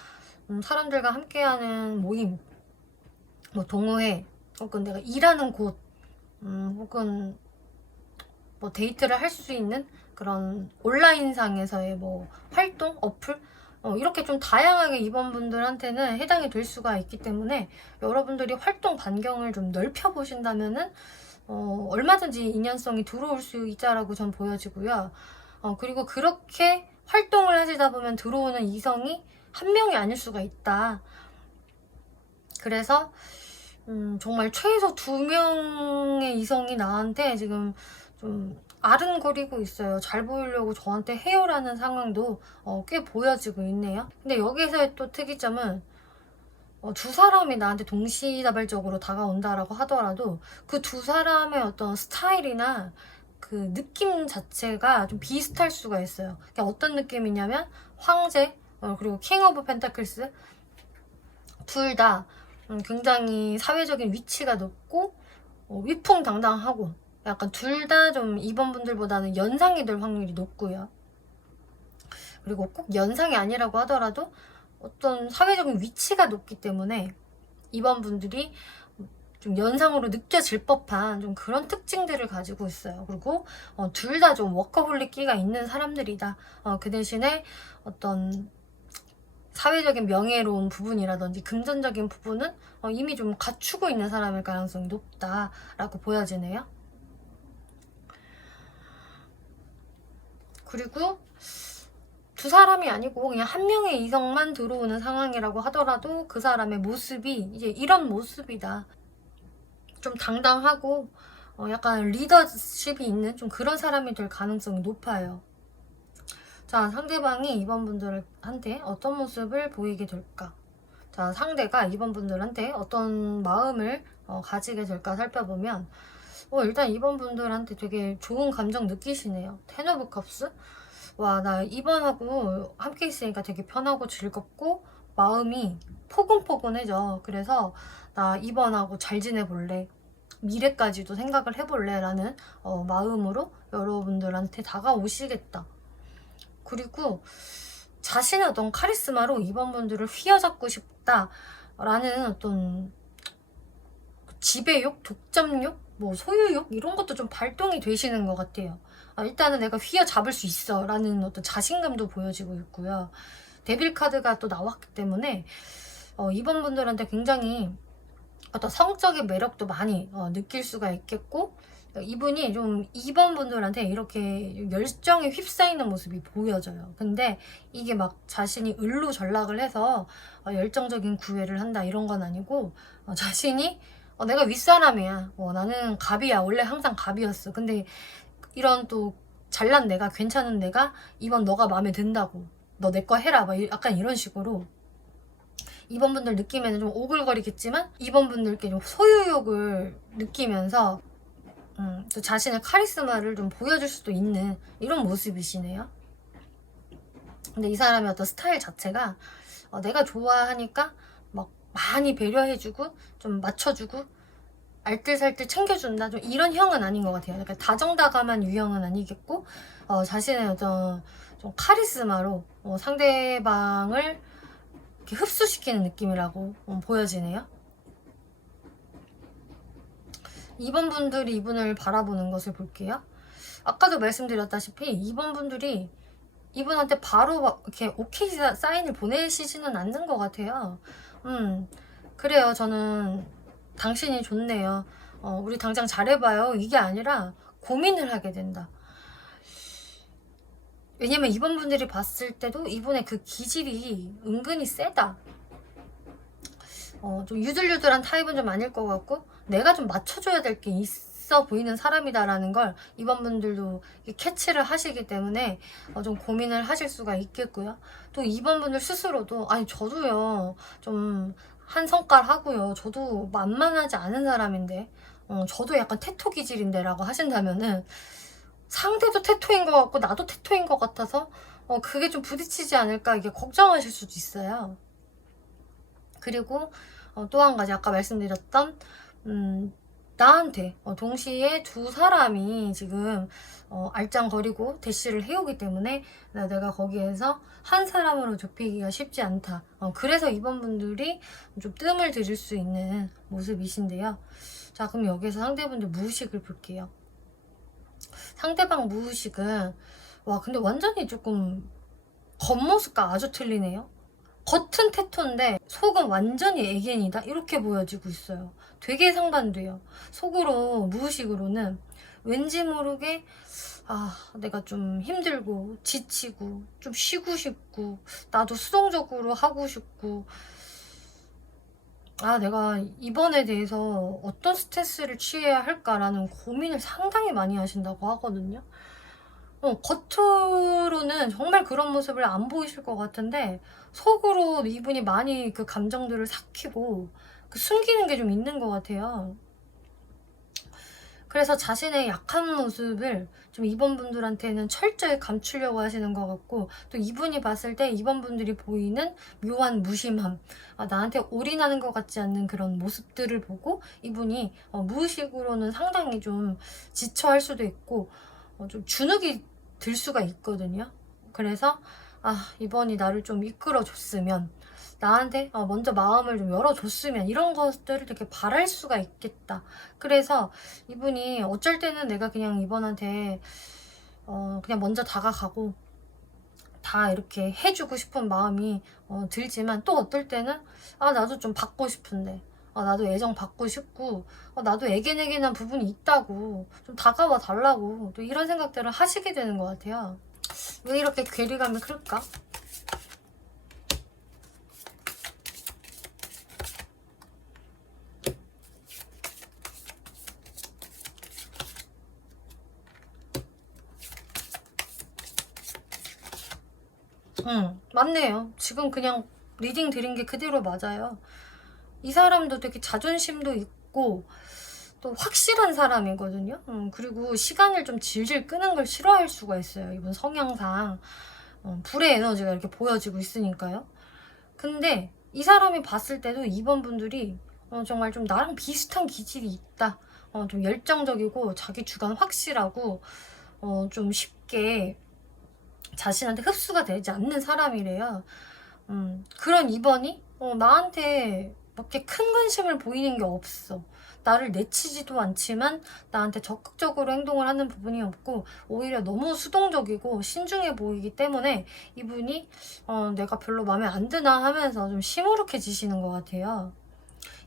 사람들과 함께하는 모임, 뭐 동호회, 혹은 내가 일하는 곳, 혹은 뭐 데이트를 할 수 있는 그런 온라인상에서의 뭐 활동, 어플, 이렇게 좀 다양하게 2번 분들한테는 해당이 될 수가 있기 때문에 여러분들이 활동 반경을 좀 넓혀보신다면은 얼마든지 인연성이 들어올 수 있다라고 전 보여지고요. 그리고 그렇게 활동을 하시다 보면 들어오는 이성이 한 명이 아닐 수가 있다. 그래서 정말 최소 2명의 이성이 나한테 지금 좀 아른거리고 있어요. 잘 보이려고 저한테 해요라는 상황도 꽤 보여지고 있네요. 근데 여기서의 또 특이점은 두 사람이 나한테 동시다발적으로 다가온다라고 하더라도 그 두 사람의 어떤 스타일이나 그 느낌 자체가 좀 비슷할 수가 있어요. 그러니까 어떤 느낌이냐면 황제 그리고 킹 오브 펜타클스 둘 다 굉장히 사회적인 위치가 높고 위풍당당하고 약간 둘 다 좀 2번 분들보다는 연상이 될 확률이 높고요. 그리고 꼭 연상이 아니라고 하더라도 어떤 사회적인 위치가 높기 때문에 2번 분들이 좀 연상으로 느껴질 법한 좀 그런 특징들을 가지고 있어요. 그리고 둘 다 좀 워커홀릭 끼가 있는 사람들이다. 그 대신에 어떤 사회적인 명예로운 부분이라든지 금전적인 부분은 이미 좀 갖추고 있는 사람일 가능성이 높다라고 보여지네요. 그리고 두 사람이 아니고 그냥 한 명의 이성만 들어오는 상황이라고 하더라도 그 사람의 모습이 이제 이런 모습이다. 좀 당당하고 약간 리더십이 있는 좀 그런 사람이 될 가능성이 높아요. 자, 상대방이 2번 분들한테 어떤 모습을 보이게 될까? 자, 상대가 2번 분들한테 어떤 마음을 가지게 될까 살펴보면 일단 2번 분들한테 되게 좋은 감정 느끼시네요. 텐 오브 컵스. 와, 나 2번하고 함께 있으니까 되게 편하고 즐겁고 마음이 포근포근해져. 그래서 나 2번하고 잘 지내볼래. 미래까지도 생각을 해볼래 라는 마음으로 여러분들한테 다가오시겠다. 그리고 자신의 어떤 카리스마로 이번 분들을 휘어잡고 싶다 라는 어떤 지배욕, 독점욕, 뭐 소유욕 이런 것도 좀 발동이 되시는 것 같아요. 일단은 내가 휘어잡을 수 있어 라는 어떤 자신감도 보여지고 있고요. 데빌 카드가 또 나왔기 때문에 이번 분들한테 굉장히 어떤 성적인 매력도 많이 느낄 수가 있겠고, 이분이 좀 이번 분들한테 이렇게 열정에 휩싸이는 모습이 보여져요. 근데 이게 막 자신이 을루전락을 해서 열정적인 구애를 한다 이런 건 아니고, 자신이 내가 윗사람이야, 나는 갑이야, 원래 항상 갑이었어. 근데 이런 또 잘난 내가, 괜찮은 내가 이번 너가 마음에 든다고, 너 내 거 해라, 막 약간 이런 식으로 이번 분들 느낌에는 좀 오글거리겠지만 이번 분들께 좀 소유욕을 느끼면서 또 자신의 카리스마를 좀 보여줄 수도 있는 이런 모습이시네요. 근데 이 사람의 어떤 스타일 자체가 내가 좋아하니까 막 많이 배려해주고 좀 맞춰주고 알뜰살뜰 챙겨준다, 좀 이런 형은 아닌 것 같아요. 그러니까 다정다감한 유형은 아니겠고, 자신의 어떤 좀 카리스마로 상대방을 이렇게 흡수시키는 느낌이라고 보여지네요. 이번 분들이 이분을 바라보는 것을 볼게요. 아까도 말씀드렸다시피 이번 분들이 이분한테 바로 이렇게 오케이 사인을 보내시지는 않는 것 같아요. 그래요. 저는 당신이 좋네요. 우리 당장 잘해봐요. 이게 아니라 고민을 하게 된다. 왜냐면 이번 분들이 봤을 때도 이분의 그 기질이 은근히 세다. 좀 유들유들한 타입은 좀 아닐 것 같고, 내가 좀 맞춰줘야 될 게 있어 보이는 사람이다라는 걸 이번 분들도 캐치를 하시기 때문에 좀 고민을 하실 수가 있겠고요. 또 이번 분들 스스로도 아니 저도요 좀 한 성깔 하고요, 저도 만만하지 않은 사람인데 저도 약간 테토 기질인데 라고 하신다면은 상대도 테토인 것 같고 나도 테토인 것 같아서 그게 좀 부딪히지 않을까 이게 걱정하실 수도 있어요. 그리고 또 한 가지 아까 말씀드렸던 나한테 동시에 두 사람이 지금 알짱거리고 대시를 해오기 때문에 내가 거기에서 한 사람으로 좁히기가 쉽지 않다. 그래서 이번 분들이 좀 뜸을 들일 수 있는 모습이신데요. 자, 그럼 여기서 상대분들 무의식을 볼게요. 상대방 무의식은 근데 완전히 조금 겉모습과 아주 틀리네요. 겉은 테토인데 속은 완전히 애견이다 이렇게 보여지고 있어요. 되게 상반돼요. 속으로 무의식으로는 왠지 모르게 내가 좀 힘들고 지치고 좀 쉬고 싶고 나도 수동적으로 하고 싶고 내가 이번에 대해서 어떤 스탠스를 취해야 할까라는 고민을 상당히 많이 하신다고 하거든요. 겉으로는 정말 그런 모습을 안 보이실 것 같은데 속으로 이분이 많이 그 감정들을 삭히고 숨기는 게 좀 있는 것 같아요. 그래서 자신의 약한 모습을 좀 이번 분들한테는 철저히 감추려고 하시는 것 같고, 또 이분이 봤을 때 이번 분들이 보이는 묘한 무심함, 나한테 올인하는 것 같지 않는 그런 모습들을 보고 이분이 무의식으로는 상당히 좀 지쳐할 수도 있고 좀 주눅이 들 수가 있거든요. 그래서 이번이 나를 좀 이끌어줬으면, 나한테 먼저 마음을 좀 열어줬으면 이런 것들을 되게 바랄 수가 있겠다. 그래서 이분이 어쩔 때는 내가 그냥 이번한테 그냥 먼저 다가가고 다 이렇게 해주고 싶은 마음이 들지만, 또 어떨 때는 나도 좀 받고 싶은데 나도 애정 받고 싶고 나도 애견애견한 부분이 있다고 좀 다가와 달라고 또 이런 생각들을 하시게 되는 것 같아요. 왜 이렇게 괴리감이 클까? 맞네요. 지금 그냥 리딩 드린 게 그대로 맞아요. 이 사람도 되게 자존심도 있고 또 확실한 사람이거든요. 그리고 시간을 좀 질질 끄는 걸 싫어할 수가 있어요. 이분 성향상 불의 에너지가 이렇게 보여지고 있으니까요. 근데 이 사람이 봤을 때도 이번 분들이 정말 좀 나랑 비슷한 기질이 있다, 좀 열정적이고 자기 주관 확실하고 좀 쉽게 자신한테 흡수가 되지 않는 사람이래요. 그런 2번이 나한테 그렇게 큰 관심을 보이는 게 없어. 나를 내치지도 않지만 나한테 적극적으로 행동을 하는 부분이 없고 오히려 너무 수동적이고 신중해 보이기 때문에 이분이 내가 별로 마음에 안 드나 하면서 좀 시무룩해지시는 것 같아요.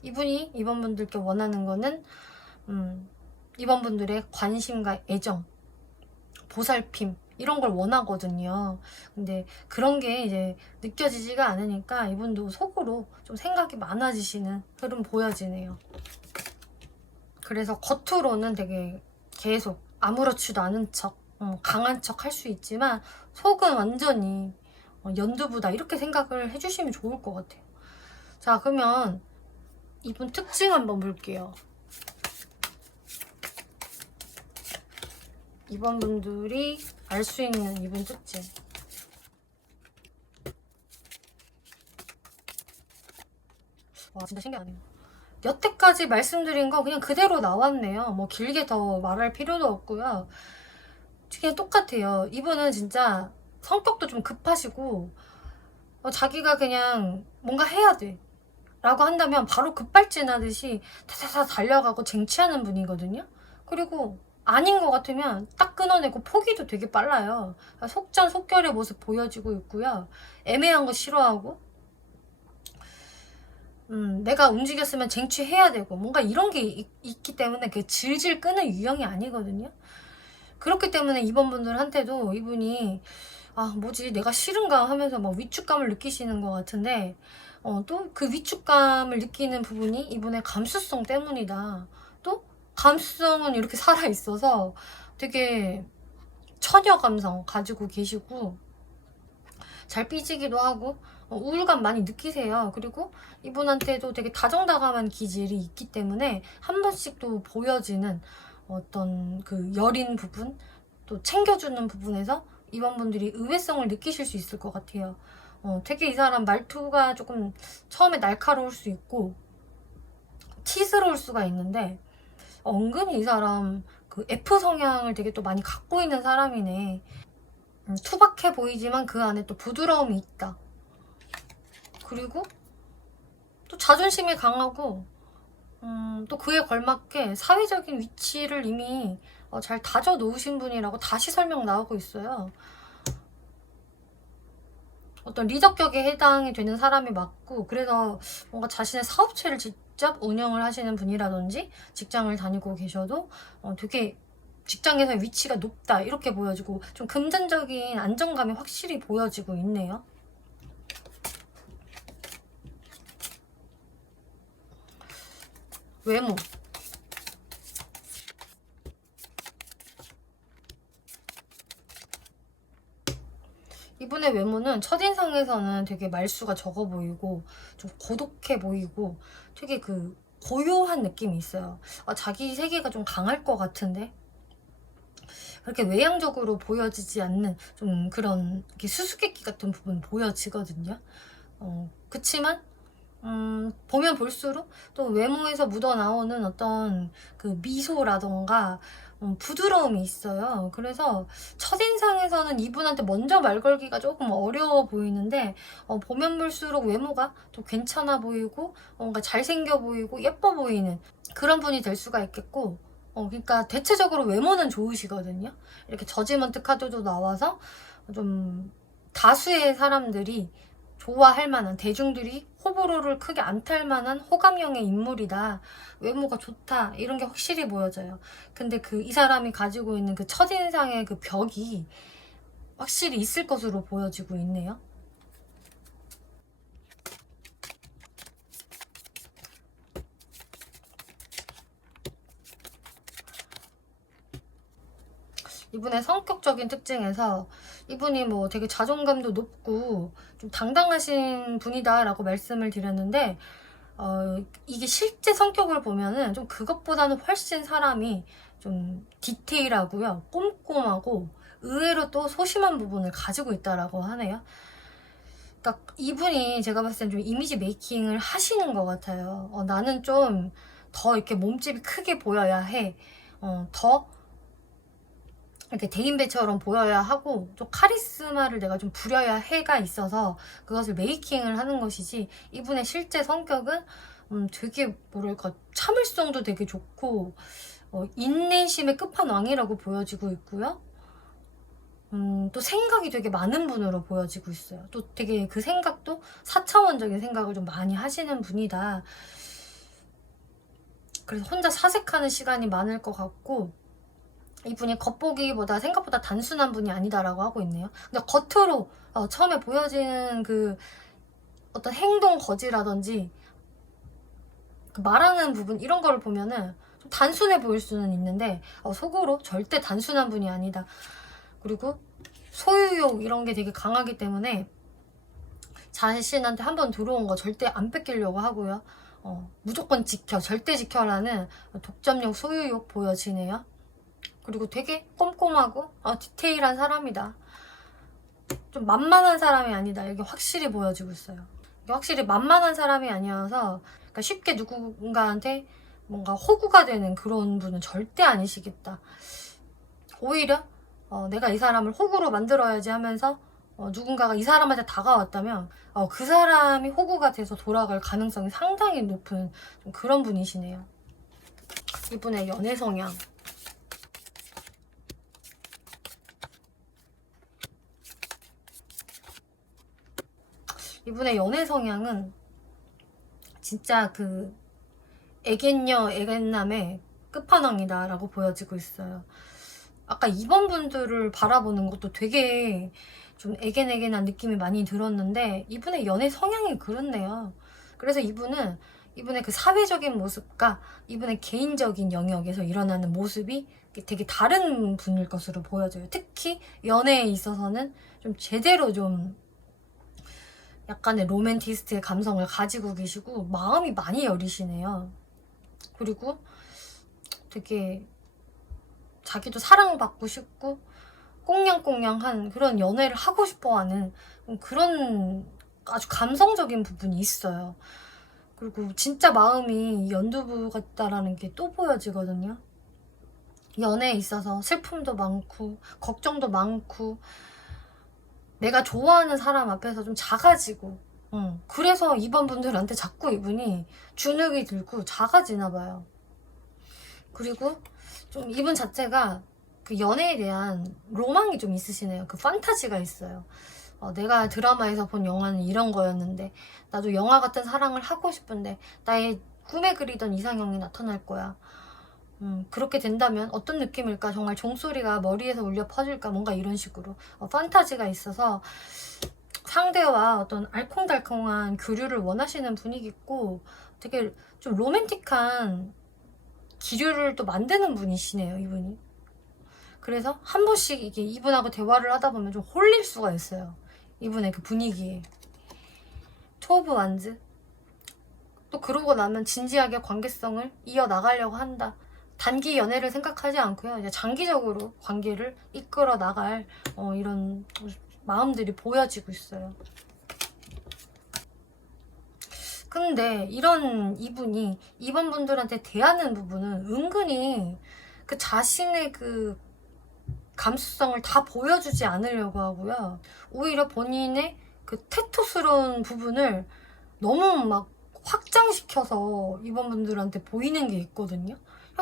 이분이 이번 분들께 원하는 거는 이번 분들의 관심과 애정, 보살핌 이런 걸 원하거든요. 근데 그런 게 이제 느껴지지가 않으니까 이분도 속으로 좀 생각이 많아지시는 흐름 보여지네요. 그래서 겉으로는 되게 계속 아무렇지도 않은 척, 강한 척 할 수 있지만 속은 완전히 연두부다 이렇게 생각을 해주시면 좋을 것 같아요. 자, 그러면 이분 특징 한번 볼게요. 이번 분들이 알 수 있는 이분 특징. 와, 진짜 신기하네요. 여태까지 말씀드린 거 그냥 그대로 나왔네요. 뭐 길게 더 말할 필요도 없고요. 그냥 똑같아요. 이분은 진짜 성격도 좀 급하시고 자기가 그냥 뭔가 해야 돼 라고 한다면 바로 급발진하듯이 다다다 달려가고 쟁취하는 분이거든요. 그리고 아닌 것 같으면 딱 끊어내고 포기도 되게 빨라요. 속전속결의 모습 보여지고 있고요. 애매한 거 싫어하고 내가 움직였으면 쟁취해야 되고 뭔가 이런 게 있기 때문에 그 질질 끄는 유형이 아니거든요. 그렇기 때문에 이번 분들한테도 이분이 뭐지 내가 싫은가 하면서 막 위축감을 느끼시는 것 같은데 또 그 위축감을 느끼는 부분이 이분의 감수성 때문이다. 또 감수성은 이렇게 살아있어서 되게 처녀 감성 가지고 계시고 잘 삐지기도 하고 우울감 많이 느끼세요. 그리고 이분한테도 되게 다정다감한 기질이 있기 때문에 한 번씩 또 보여지는 어떤 그 여린 부분 또 챙겨주는 부분에서 이번 분들이 의외성을 느끼실 수 있을 것 같아요. 되게 이 사람 말투가 조금 처음에 날카로울 수 있고 치스러울 수가 있는데 은근히 이 사람 그 F 성향을 되게 또 많이 갖고 있는 사람이네. 투박해 보이지만 그 안에 또 부드러움이 있다. 그리고 또 자존심이 강하고 또 그에 걸맞게 사회적인 위치를 이미 잘 다져 놓으신 분이라고 다시 설명 나오고 있어요. 어떤 리더격에 해당이 되는 사람이 맞고 그래서 뭔가 자신의 사업체를 직접 운영을 하시는 분이라든지 직장을 다니고 계셔도 되게 직장에서의 위치가 높다 이렇게 보여지고 좀 금전적인 안정감이 확실히 보여지고 있네요. 외모. 이분의 외모는 첫인상에서는 되게 말수가 적어 보이고 좀 고독해 보이고 되게 그 고요한 느낌이 있어요. 자기 세계가 좀 강할 것 같은데 그렇게 외향적으로 보여지지 않는 좀 그런 수수께끼 같은 부분 보여지거든요. 그치만 보면 볼수록 또 외모에서 묻어나오는 어떤 그 미소라던가 부드러움이 있어요. 그래서 첫인상에서는 이분한테 먼저 말 걸기가 조금 어려워 보이는데 보면 볼수록 외모가 또 괜찮아 보이고 뭔가 잘생겨 보이고 예뻐 보이는 그런 분이 될 수가 있겠고 그러니까 대체적으로 외모는 좋으시거든요. 이렇게 저지먼트 카드도 나와서 좀 다수의 사람들이 좋아할 만한 대중들이 호불호를 크게 안 탈 만한 호감형의 인물이다. 외모가 좋다. 이런 게 확실히 보여져요. 근데 이 사람이 가지고 있는 그 첫인상의 그 벽이 확실히 있을 것으로 보여지고 있네요. 이분의 성격적인 특징에서 이분이 뭐 되게 자존감도 높고 좀 당당하신 분이다 라고 말씀을 드렸는데 이게 실제 성격을 보면은 좀 그것보다는 훨씬 사람이 좀 디테일하고요 꼼꼼하고 의외로 또 소심한 부분을 가지고 있다라고 하네요. 그러니까 이분이 제가 봤을 땐 좀 이미지 메이킹을 하시는 것 같아요. 나는 좀 더 이렇게 몸집이 크게 보여야 해. 더 이렇게 대인배처럼 보여야 하고 좀 카리스마를 내가 좀 부려야 해가 있어서 그것을 메이킹을 하는 것이지, 이분의 실제 성격은 되게 뭐랄까 참을성도 되게 좋고 인내심의 끝판왕이라고 보여지고 있고요. 또 생각이 되게 많은 분으로 보여지고 있어요. 또 되게 그 생각도 4차원적인 생각을 좀 많이 하시는 분이다. 그래서 혼자 사색하는 시간이 많을 것 같고, 이분이 겉보기보다 생각보다 단순한 분이 아니다라고 하고 있네요. 근데 겉으로 처음에 보여지는 그 어떤 행동 거지라든지 그 말하는 부분 이런 거를 보면은 좀 단순해 보일 수는 있는데 속으로 절대 단순한 분이 아니다. 그리고 소유욕 이런 게 되게 강하기 때문에 자신한테 한번 들어온 거 절대 안 뺏기려고 하고요. 무조건 지켜, 절대 지켜라는 독점욕, 소유욕 보여지네요. 그리고 되게 꼼꼼하고 디테일한 사람이다. 좀 만만한 사람이 아니다. 이게 확실히 보여지고 있어요. 이게 확실히 만만한 사람이 아니어서 그러니까 쉽게 누군가한테 뭔가 호구가 되는 그런 분은 절대 아니시겠다. 오히려 내가 이 사람을 호구로 만들어야지 하면서 누군가가 이 사람한테 다가왔다면 그 사람이 호구가 돼서 돌아갈 가능성이 상당히 높은 좀 그런 분이시네요. 이분의 연애 성향. 이분의 연애 성향은 진짜 그 애견녀, 애견남의 끝판왕이다 라고 보여지고 있어요. 아까 2번 분들을 바라보는 것도 되게 좀 애견애견한 느낌이 많이 들었는데 이분의 연애 성향이 그렇네요. 그래서 이분의 그 사회적인 모습과 이분의 개인적인 영역에서 일어나는 모습이 되게 다른 분일 것으로 보여져요. 특히 연애에 있어서는 좀 제대로 좀 약간의 로맨티스트의 감성을 가지고 계시고 마음이 많이 여리시네요. 그리고 되게 자기도 사랑받고 싶고 꽁냥꽁냥한 그런 연애를 하고 싶어하는 그런 아주 감성적인 부분이 있어요. 그리고 진짜 마음이 연두부 같다라는 게 또 보여지거든요. 연애에 있어서 슬픔도 많고 걱정도 많고 내가 좋아하는 사람 앞에서 좀 작아지고 그래서 2번 분들한테 자꾸 이분이 주눅이 들고 작아지나 봐요. 그리고 좀 이분 자체가 그 연애에 대한 로망이 좀 있으시네요. 그 판타지가 있어요. 내가 드라마에서 본 영화는 이런 거였는데 나도 영화 같은 사랑을 하고 싶은데 나의 꿈에 그리던 이상형이 나타날 거야. 그렇게 된다면 어떤 느낌일까? 정말 종소리가 머리에서 울려 퍼질까? 뭔가 이런 식으로 판타지가 있어서 상대와 어떤 알콩달콩한 교류를 원하시는 분위기고 되게 좀 로맨틱한 기류를 또 만드는 분이시네요, 이분이. 그래서 한 번씩 이게 이분하고 대화를 하다 보면 좀 홀릴 수가 있어요. 이분의 그 분위기에. 투 오브 완즈. 또 그러고 나면 진지하게 관계성을 이어나가려고 한다. 단기 연애를 생각하지 않고요. 이제 장기적으로 관계를 이끌어 나갈 이런 마음들이 보여지고 있어요. 근데 이런 이분이 2번 분들한테 대하는 부분은 은근히 그 자신의 그 감수성을 다 보여주지 않으려고 하고요. 오히려 본인의 그 태토스러운 부분을 너무 막 확장시켜서 2번 분들한테 보이는 게 있거든요.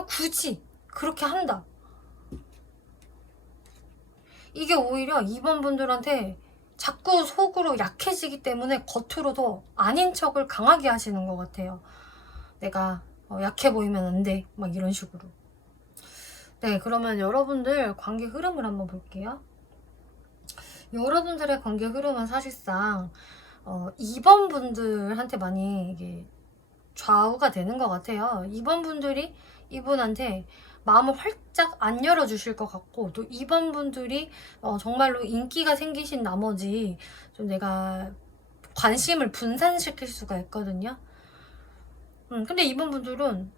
굳이 그렇게 한다. 이게 오히려 2번 분들한테 자꾸 속으로 약해지기 때문에 겉으로도 아닌 척을 강하게 하시는 것 같아요. 내가 약해 보이면 안 돼. 막 이런 식으로. 네, 그러면 여러분들 관계 흐름을 한번 볼게요. 여러분들의 관계 흐름은 사실상 2번 분들한테 많이 이게 좌우가 되는 것 같아요. 2번 분들이 이분한테 마음을 활짝 안 열어주실 것 같고, 또 2번 분들이 정말로 인기가 생기신 나머지 좀 내가 관심을 분산시킬 수가 있거든요. 근데 2번 분들은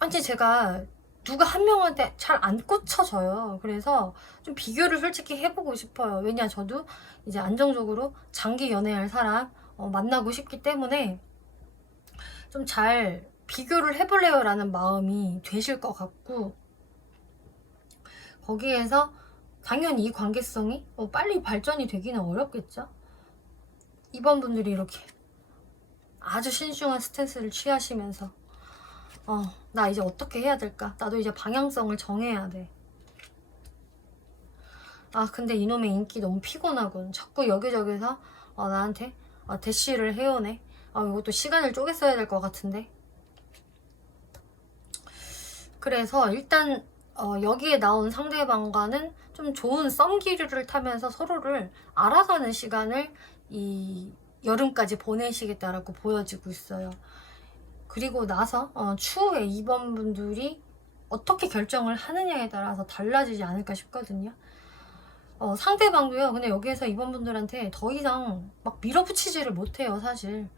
아니 제가 누가 한 명한테 잘 안 꽂혀져요. 그래서 좀 비교를 솔직히 해보고 싶어요. 왜냐, 저도 이제 안정적으로 장기 연애할 사람 만나고 싶기 때문에 좀 잘 비교를 해볼래요 라는 마음이 되실 것 같고, 거기에서 당연히 이 관계성이 빨리 발전이 되기는 어렵겠죠. 이번 분들이 이렇게 아주 신중한 스탠스를 취하시면서 나 이제 어떻게 해야 될까? 나도 이제 방향성을 정해야 돼. 근데 이놈의 인기 너무 피곤하군. 자꾸 여기저기서 나한테 대시를 해오네. 이것도 시간을 쪼개 써야 될 것 같은데. 그래서 일단 여기에 나온 상대방과는 좀 좋은 썸기류를 타면서 서로를 알아가는 시간을 이 여름까지 보내시겠다라고 보여지고 있어요. 그리고 나서 추후에 이번 분들이 어떻게 결정을 하느냐에 따라서 달라지지 않을까 싶거든요. 상대방도요. 근데 여기에서 이번 분들한테 더 이상 막 밀어붙이지를 못해요, 사실.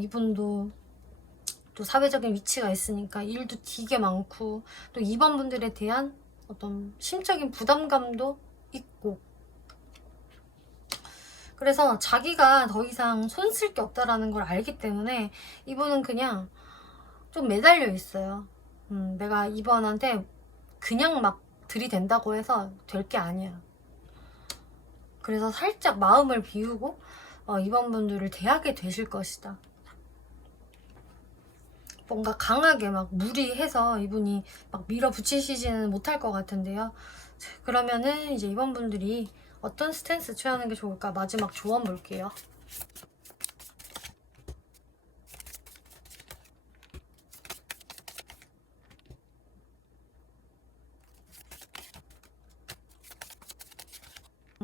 이분도 또 사회적인 위치가 있으니까 일도 되게 많고, 또 이번 분들에 대한 어떤 심적인 부담감도 있고, 그래서 자기가 더 이상 손 쓸 게 없다라는 걸 알기 때문에 이분은 그냥 좀 매달려 있어요. 내가 이번한테 그냥 막 들이댄다고 해서 될 게 아니야. 그래서 살짝 마음을 비우고 이번 분들을 대하게 되실 것이다. 뭔가 강하게 막 무리해서 이분이 막 밀어붙이시지는 못할 것 같은데요. 그러면은 이제 이번 분들이 어떤 스탠스 취하는 게 좋을까? 마지막 조언 볼게요.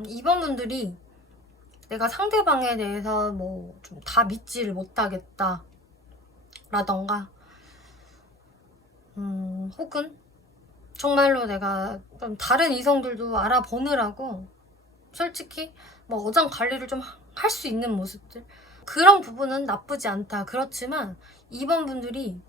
이번 분들이 내가 상대방에 대해서 뭐 좀 다 믿지를 못하겠다 라던가, 혹은 정말로 내가 좀 다른 이성들도 알아보느라고 솔직히 뭐 어장관리를 좀 할 수 있는 모습들, 그런 부분은 나쁘지 않다. 그렇지만 이번 분들이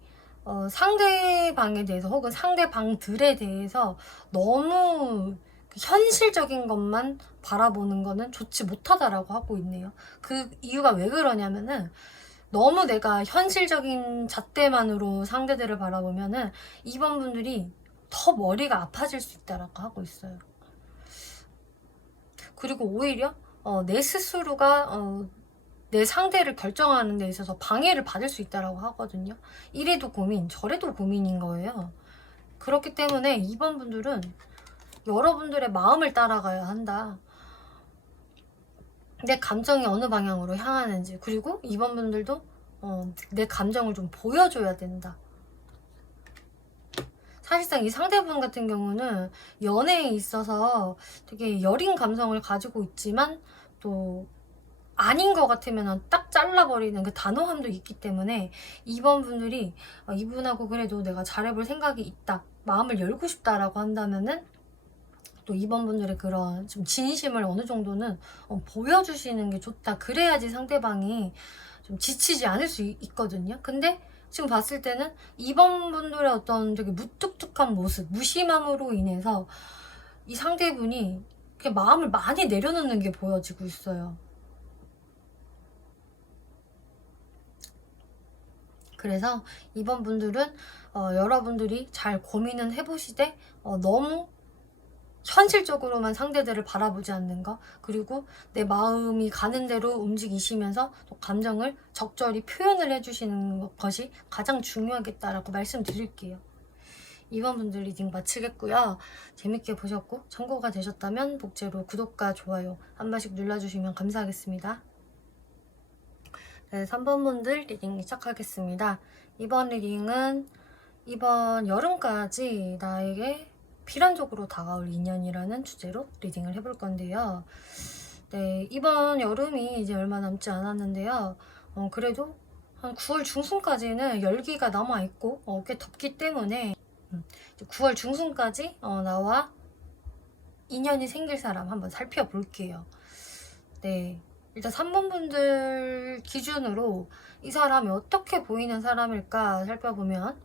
상대방에 대해서 혹은 상대방들에 대해서 너무 현실적인 것만 바라보는 거는 좋지 못하다라고 하고 있네요. 그 이유가 왜 그러냐면은, 너무 내가 현실적인 잣대만으로 상대들을 바라보면은 이번 분들이 더 머리가 아파질 수 있다라고 하고 있어요. 그리고 오히려 내 스스로가 내 상대를 결정하는 데 있어서 방해를 받을 수 있다라고 하거든요. 이래도 고민, 저래도 고민인 거예요. 그렇기 때문에 이번 분들은 여러분들의 마음을 따라가야 한다. 내 감정이 어느 방향으로 향하는지, 그리고 이번 분들도 내 감정을 좀 보여줘야 된다. 사실상 이 상대분 같은 경우는 연애에 있어서 되게 여린 감성을 가지고 있지만 또 아닌 것 같으면 딱 잘라버리는 그 단호함도 있기 때문에 이번 분들이 이분하고 그래도 내가 잘해볼 생각이 있다, 마음을 열고 싶다라고 한다면은 또 이번 분들의 그런 좀 진심을 어느 정도는 보여주시는 게 좋다. 그래야지 상대방이 좀 지치지 않을 수 있거든요. 근데 지금 봤을 때는 이번 분들의 어떤 되게 무뚝뚝한 모습, 무심함으로 인해서 이 상대분이 그냥 마음을 많이 내려놓는 게 보여지고 있어요. 그래서 이번 분들은 여러분들이 잘 고민은 해보시되 너무 현실적으로만 상대들을 바라보지 않는 거, 그리고 내 마음이 가는 대로 움직이시면서 또 감정을 적절히 표현을 해주시는 것이 가장 중요하겠다라고 말씀드릴게요. 이번 분들 리딩 마치겠고요. 재밌게 보셨고 참고가 되셨다면 복제로 구독과 좋아요 한 번씩 눌러주시면 감사하겠습니다. 네, 3번 분들 리딩 시작하겠습니다. 이번 리딩은 이번 여름까지 나에게 필연적으로 다가올 인연이라는 주제로 리딩을 해볼 건데요. 네, 이번 여름이 이제 얼마 남지 않았는데요. 그래도 한 9월 중순까지는 열기가 남아있고 꽤 덥기 때문에 9월 중순까지 나와 인연이 생길 사람 한번 살펴볼게요. 네, 일단 3번 분들 기준으로 이 사람이 어떻게 보이는 사람일까 살펴보면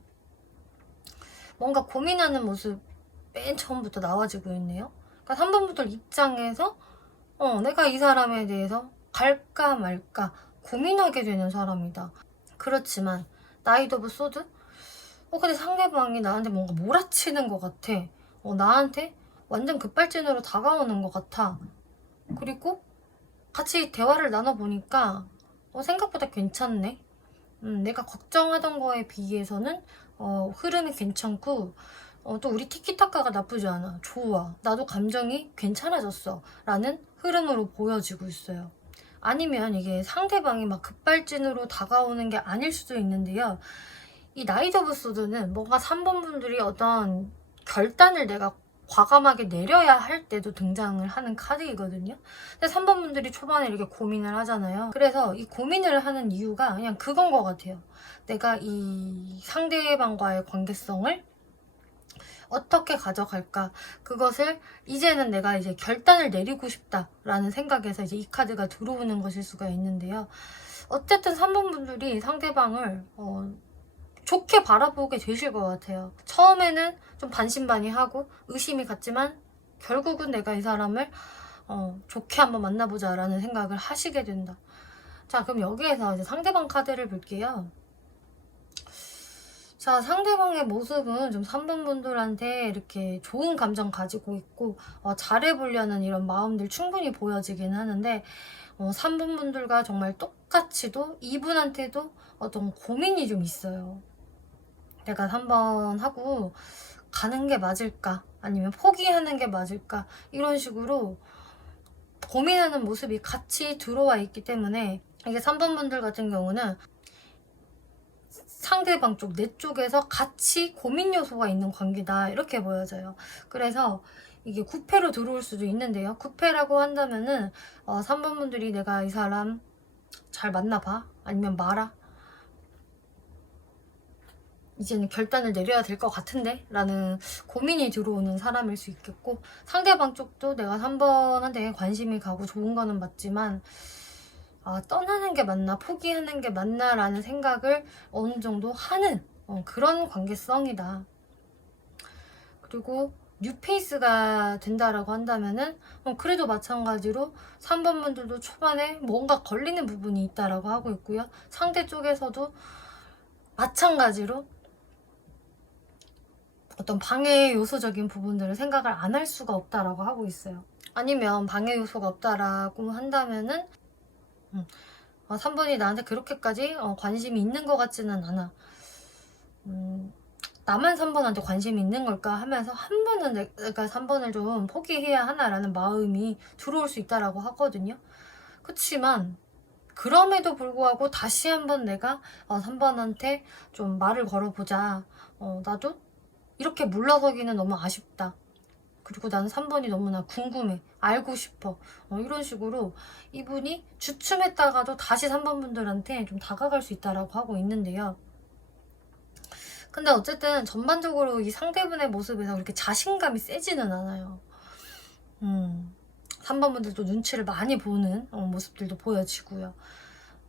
뭔가 고민하는 모습 맨 처음부터 나와지고 있네요. 그러니까 3번 분들 입장에서 내가 이 사람에 대해서 갈까 말까 고민하게 되는 사람이다. 그렇지만 나이트 오브 소드, 근데 상대방이 나한테 뭔가 몰아치는 것 같아. 나한테 완전 급발진으로 다가오는 것 같아. 그리고 같이 대화를 나눠보니까 생각보다 괜찮네. 내가 걱정하던 거에 비해서는 흐름이 괜찮고 또 우리 티키타카가 나쁘지 않아. 좋아. 나도 감정이 괜찮아졌어. 라는 흐름으로 보여지고 있어요. 아니면 이게 상대방이 막 급발진으로 다가오는 게 아닐 수도 있는데요. 이 나이트 오브 소드는 뭔가 3번 분들이 어떤 결단을 내가 과감하게 내려야 할 때도 등장을 하는 카드이거든요. 근데 3번 분들이 초반에 이렇게 고민을 하잖아요. 그래서 이 고민을 하는 이유가 그냥 그건 것 같아요. 내가 이 상대방과의 관계성을 어떻게 가져갈까? 그것을 이제는 내가 이제 결단을 내리고 싶다라는 생각에서 이제 이 카드가 들어오는 것일 수가 있는데요. 어쨌든 3번 분들이 상대방을 좋게 바라보게 되실 것 같아요. 처음에는 좀 반신반의하고 의심이 갔지만 결국은 내가 이 사람을 좋게 한번 만나보자 라는 생각을 하시게 된다. 자, 그럼 여기에서 이제 상대방 카드를 볼게요. 자, 상대방의 모습은 좀 3번 분들한테 이렇게 좋은 감정 가지고 있고 잘해보려는 이런 마음들 충분히 보여지긴 하는데 3번 분들과 정말 똑같이도 이분한테도 어떤 고민이 좀 있어요. 내가 3번 하고 가는 게 맞을까? 아니면 포기하는 게 맞을까? 이런 식으로 고민하는 모습이 같이 들어와 있기 때문에 이게 3번 분들 같은 경우는 상대방 쪽, 내 쪽에서 같이 고민 요소가 있는 관계다 이렇게 보여져요. 그래서 이게 구패로 들어올 수도 있는데요. 구패라고 한다면은 3번 분들이 내가 이 사람 잘 만나봐? 아니면 말아? 이제는 결단을 내려야 될 것 같은데? 라는 고민이 들어오는 사람일 수 있겠고, 상대방 쪽도 내가 3번한테 관심이 가고 좋은 거는 맞지만 떠나는 게 맞나 포기하는 게 맞나 라는 생각을 어느 정도 하는 그런 관계성이다. 그리고 뉴페이스가 된다라고 한다면은 그래도 마찬가지로 3번 분들도 초반에 뭔가 걸리는 부분이 있다라고 하고 있고요. 상대 쪽에서도 마찬가지로 어떤 방해 요소적인 부분들을 생각을 안 할 수가 없다라고 하고 있어요. 아니면 방해 요소가 없다라고 한다면은 3번이 나한테 그렇게까지 관심이 있는 것 같지는 않아. 나만 3번한테 관심이 있는 걸까 하면서 한 번은 내가 3번을 좀 포기해야 하나라는 마음이 들어올 수 있다라고 하거든요. 그치만 그럼에도 불구하고 다시 한번 내가 3번한테 좀 말을 걸어보자. 나도 이렇게 물러서기는 너무 아쉽다. 그리고 나는 3번이 너무나 궁금해. 알고 싶어. 이런 식으로 이분이 주춤했다가도 다시 3번 분들한테 좀 다가갈 수 있다라고 하고 있는데요. 근데 어쨌든 전반적으로 이 상대분의 모습에서 그렇게 자신감이 세지는 않아요. 3번 분들도 눈치를 많이 보는 모습들도 보여지고요.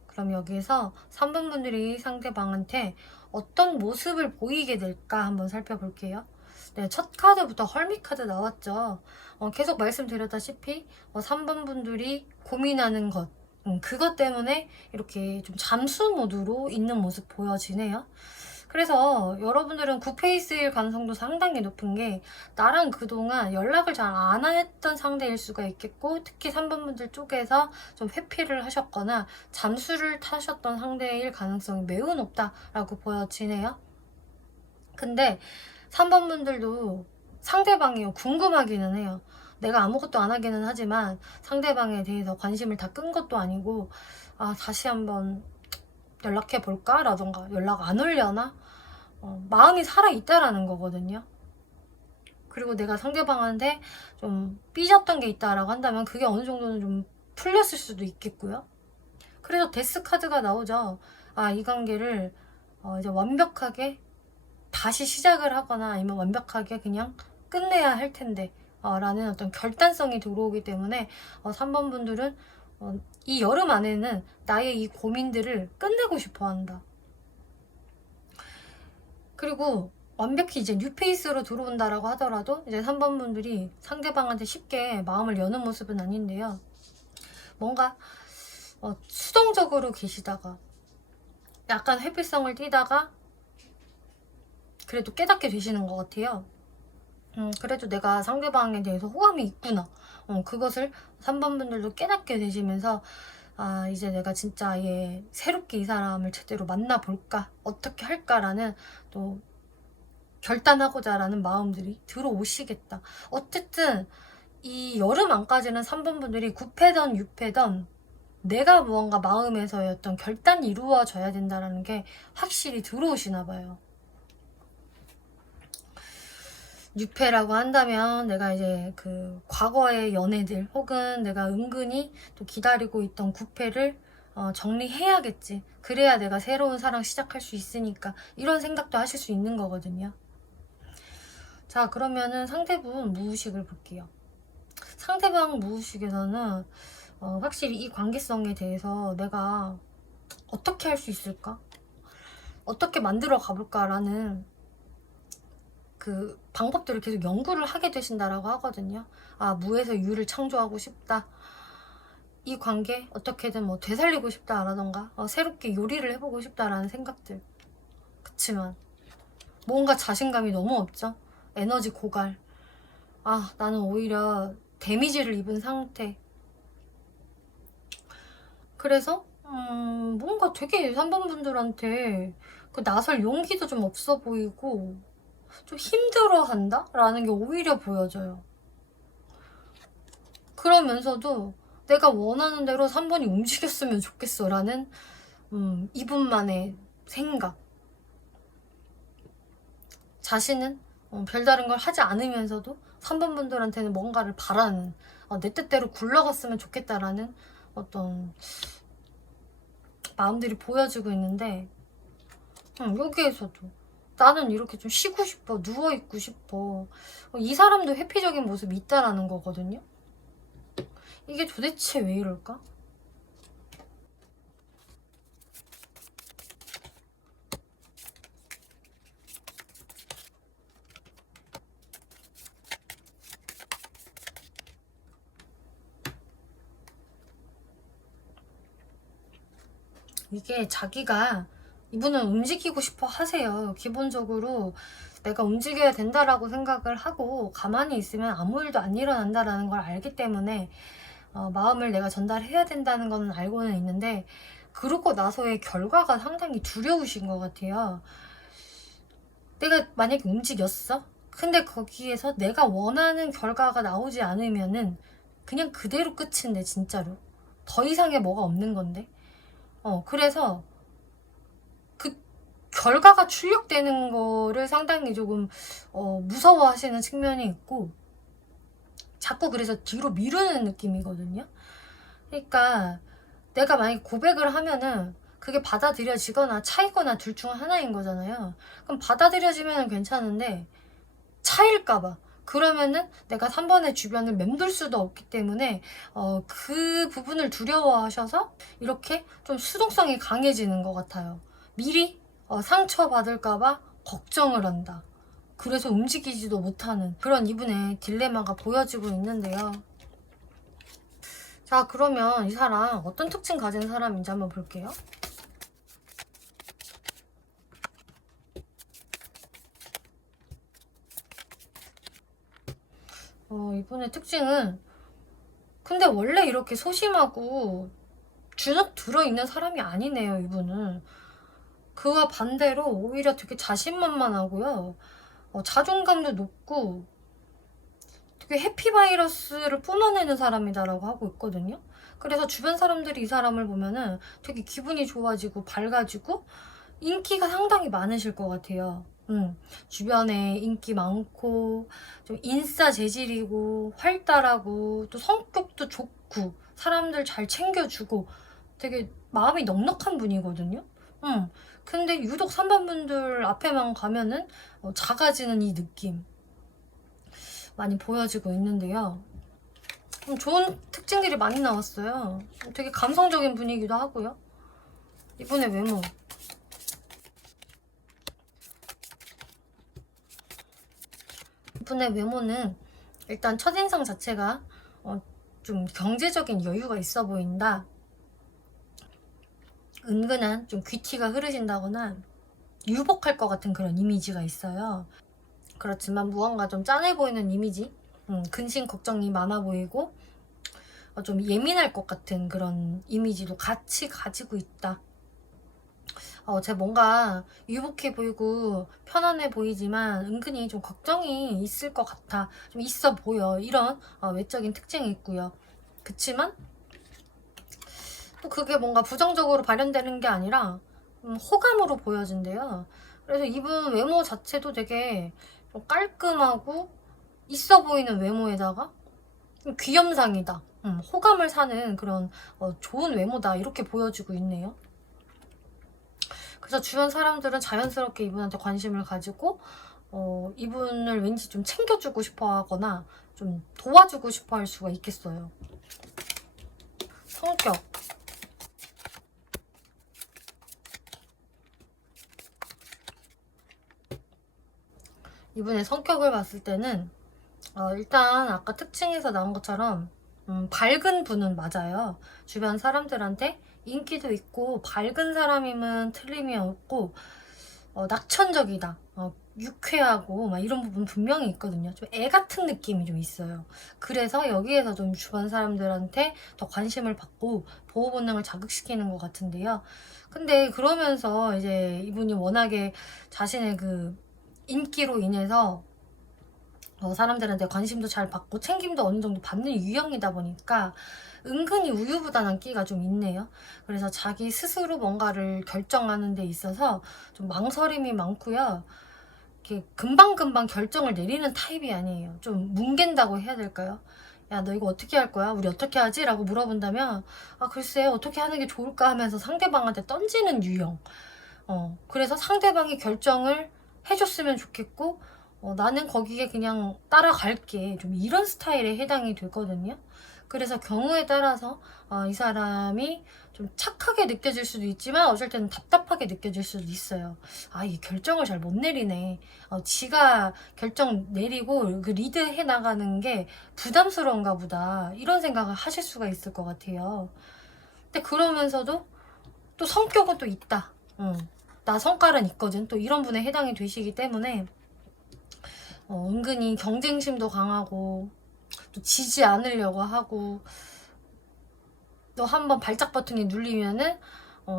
그럼 여기에서 3번 분들이 상대방한테 어떤 모습을 보이게 될까 한번 살펴볼게요. 네, 첫 카드부터 헐미 카드 나왔죠. 계속 말씀드렸다시피 3번 분들이 고민하는 것, 그것 때문에 이렇게 좀 잠수 모드로 있는 모습 보여지네요. 그래서 여러분들은 굿페이스일 가능성도 상당히 높은 게 나랑 그동안 연락을 잘 안 했던 상대일 수가 있겠고, 특히 3번 분들 쪽에서 좀 회피를 하셨거나 잠수를 타셨던 상대일 가능성이 매우 높다라고 보여지네요. 근데 3번 분들도 상대방이 궁금하기는 해요. 내가 아무것도 안 하기는 하지만 상대방에 대해서 관심을 다 끈 것도 아니고 다시 한번 연락해 볼까? 라던가 연락 안 올려나? 마음이 살아있다라는 거거든요. 그리고 내가 상대방한테 좀 삐졌던 게 있다라고 한다면 그게 어느 정도는 좀 풀렸을 수도 있겠고요. 그래서 데스 카드가 나오죠. 이 관계를 이제 완벽하게 다시 시작을 하거나 아니면 완벽하게 그냥 끝내야 할 텐데 라는 어떤 결단성이 들어오기 때문에 3번 분들은 이 여름 안에는 나의 이 고민들을 끝내고 싶어 한다. 그리고 완벽히 이제 뉴페이스로 들어온다라고 하더라도 이제 3번 분들이 상대방한테 쉽게 마음을 여는 모습은 아닌데요. 뭔가 수동적으로 계시다가 약간 회피성을 띠다가 그래도 깨닫게 되시는 것 같아요. 그래도 내가 상대방에 대해서 호감이 있구나. 그것을 3번 분들도 깨닫게 되시면서 아, 이제 내가 진짜 아예 새롭게 이 사람을 제대로 만나볼까? 어떻게 할까라는 또 결단하고자 라는 마음들이 들어오시겠다. 어쨌든 이 여름 안까지는 3번 분들이 9패던 6패던 내가 무언가 마음에서의 어떤 결단이 이루어져야 된다는 게 확실히 들어오시나 봐요. 6패라고 한다면 내가 이제 그 과거의 연애들 혹은 내가 은근히 또 기다리고 있던 9패를 정리해야겠지. 그래야 내가 새로운 사랑 시작할 수 있으니까 이런 생각도 하실 수 있는 거거든요. 자, 그러면은 상대분 무의식을 볼게요. 상대방 무의식에서는 확실히 이 관계성에 대해서 내가 어떻게 할 수 있을까? 어떻게 만들어 가볼까라는 그 방법들을 계속 연구를 하게 되신다라고 하거든요. 아, 무에서 유를 창조하고 싶다. 이 관계 어떻게든 뭐 되살리고 싶다라던가 새롭게 요리를 해보고 싶다라는 생각들. 그치만 뭔가 자신감이 너무 없죠. 에너지 고갈. 아, 나는 오히려 데미지를 입은 상태. 그래서 뭔가 되게 3번 분들한테 그 나설 용기도 좀 없어 보이고 좀 힘들어한다? 라는 게 오히려 보여져요. 그러면서도 내가 원하는 대로 3번이 움직였으면 좋겠어 라는 이분만의 생각. 자신은 별다른 걸 하지 않으면서도 3번 분들한테는 뭔가를 바라는 내 뜻대로 굴러갔으면 좋겠다라는 어떤 마음들이 보여지고 있는데 여기에서도 나는 이렇게 좀 쉬고 싶어, 누워있고 싶어. 이 사람도 회피적인 모습이 있다라는 거거든요. 이게 도대체 왜 이럴까? 이게 자기가 이분은 움직이고 싶어 하세요. 기본적으로 내가 움직여야 된다라고 생각을 하고 가만히 있으면 아무 일도 안 일어난다라는 걸 알기 때문에 마음을 내가 전달해야 된다는 건 알고는 있는데 그러고 나서의 결과가 상당히 두려우신 것 같아요. 내가 만약에 움직였어? 근데 거기에서 내가 원하는 결과가 나오지 않으면은 그냥 그대로 끝인데 진짜로 더 이상의 뭐가 없는 건데 그래서 그 결과가 출력되는 거를 상당히 조금 무서워하시는 측면이 있고 자꾸 그래서 뒤로 미루는 느낌이거든요. 그러니까 내가 만약에 고백을 하면은 그게 받아들여지거나 차이거나 둘 중 하나인 거잖아요. 그럼 받아들여지면 괜찮은데 차일까봐 그러면은 내가 3번의 주변을 맴돌 수도 없기 때문에 그 부분을 두려워하셔서 이렇게 좀 수동성이 강해지는 것 같아요. 미리 상처받을까봐 걱정을 한다. 그래서 움직이지도 못하는 그런 이분의 딜레마가 보여지고 있는데요. 자, 그러면 이 사람 어떤 특징 가진 사람인지 한번 볼게요. 이분의 특징은 근데 원래 이렇게 소심하고 주눅 들어있는 사람이 아니네요, 이분은. 그와 반대로 오히려 되게 자신만만하고요. 자존감도 높고 되게 해피바이러스를 뿜어내는 사람이다라고 하고 있거든요. 그래서 주변 사람들이 이 사람을 보면은 되게 기분이 좋아지고 밝아지고 인기가 상당히 많으실 것 같아요. 주변에 인기 많고 좀 인싸 재질이고 활달하고 또 성격도 좋고 사람들 잘 챙겨주고 되게 마음이 넉넉한 분이거든요. 근데 유독 3번 분들 앞에만 가면은 작아지는 이 느낌 많이 보여지고 있는데요. 좋은 특징들이 많이 나왔어요. 되게 감성적인 분이기도 하고요. 이분의 외모. 이분의 외모는 일단 첫인상 자체가 좀 경제적인 여유가 있어 보인다. 은근한 좀 귀티가 흐르신다거나 유복할 것 같은 그런 이미지가 있어요. 그렇지만 무언가 좀 짠해 보이는 이미지, 근심 걱정이 많아 보이고 좀 예민할 것 같은 그런 이미지도 같이 가지고 있다. 쟤 뭔가 유복해 보이고 편안해 보이지만 은근히 좀 걱정이 있을 것 같아. 좀 있어 보여. 이런 외적인 특징이 있고요. 그치만 또 그게 뭔가 부정적으로 발현되는 게 아니라 호감으로 보여진대요. 그래서 이분 외모 자체도 되게 좀 깔끔하고 있어 보이는 외모에다가 좀 귀염상이다. 호감을 사는 그런 좋은 외모다. 이렇게 보여주고 있네요. 그래서 주변 사람들은 자연스럽게 이분한테 관심을 가지고 이분을 왠지 좀 챙겨주고 싶어 하거나 좀 도와주고 싶어 할 수가 있겠어요. 성격. 이분의 성격을 봤을 때는 일단 아까 특징에서 나온 것처럼 밝은 분은 맞아요. 주변 사람들한테 인기도 있고 밝은 사람이면 틀림이 없고 낙천적이다, 유쾌하고 막 이런 부분 분명히 있거든요. 좀 애 같은 느낌이 좀 있어요. 그래서 여기에서 좀 주변 사람들한테 더 관심을 받고 보호 본능을 자극시키는 것 같은데요. 근데 그러면서 이제 이분이 워낙에 자신의 그 인기로 인해서 사람들한테 관심도 잘 받고 챙김도 어느 정도 받는 유형이다 보니까 은근히 우유부단한 끼가 좀 있네요. 그래서 자기 스스로 뭔가를 결정하는 데 있어서 좀 망설임이 많고요. 이렇게 금방금방 결정을 내리는 타입이 아니에요. 좀 뭉갠다고 해야 될까요? 야, 너 이거 어떻게 할 거야? 우리 어떻게 하지? 라고 물어본다면 글쎄 어떻게 하는 게 좋을까 하면서 상대방한테 던지는 유형. 그래서 상대방이 결정을 해줬으면 좋겠고 나는 거기에 그냥 따라갈게. 좀 이런 스타일에 해당이 되거든요. 그래서 경우에 따라서 이 사람이 좀 착하게 느껴질 수도 있지만 어쩔 때는 답답하게 느껴질 수도 있어요. 이 결정을 잘 못 내리네. 지가 결정 내리고 그 리드해 나가는 게 부담스러운가 보다. 이런 생각을 하실 수가 있을 것 같아요. 근데 그러면서도 또 성격은 또 있다. 나 성깔은 있거든. 또 이런 분에 해당이 되시기 때문에 은근히 경쟁심도 강하고 또 지지 않으려고 하고 또 한번 발작 버튼이 눌리면은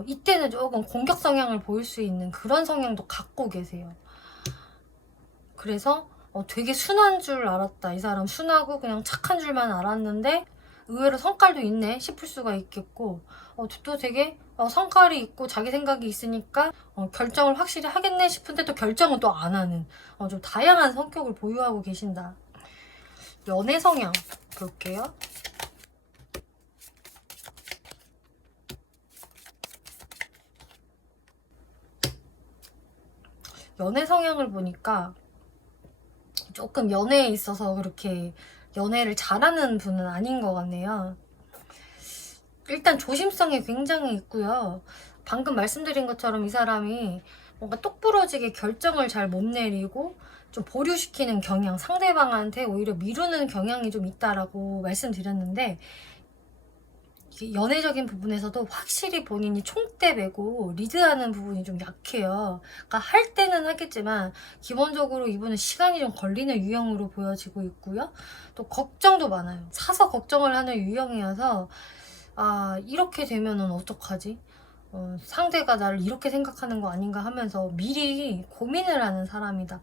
이때는 조금 공격 성향을 보일 수 있는 그런 성향도 갖고 계세요. 그래서 되게 순한 줄 알았다. 이 사람 순하고 그냥 착한 줄만 알았는데 의외로 성깔도 있네 싶을 수가 있겠고 또 되게 성깔이 있고 자기 생각이 있으니까 결정을 확실히 하겠네 싶은데 또 결정은 또 안 하는 좀 다양한 성격을 보유하고 계신다. 연애 성향 볼게요. 연애 성향을 보니까 조금 연애에 있어서 그렇게 연애를 잘하는 분은 아닌 것 같네요. 일단 조심성이 굉장히 있고요. 방금 말씀드린 것처럼 이 사람이 뭔가 똑부러지게 결정을 잘 못 내리고 좀 보류시키는 경향, 상대방한테 오히려 미루는 경향이 좀 있다라고 말씀드렸는데 연애적인 부분에서도 확실히 본인이 총대 메고 리드하는 부분이 좀 약해요. 그러니까 할 때는 하겠지만 기본적으로 이분은 시간이 좀 걸리는 유형으로 보여지고 있고요. 또 걱정도 많아요. 사서 걱정을 하는 유형이어서 이렇게 되면은 어떡하지? 상대가 나를 이렇게 생각하는 거 아닌가 하면서 미리 고민을 하는 사람이다.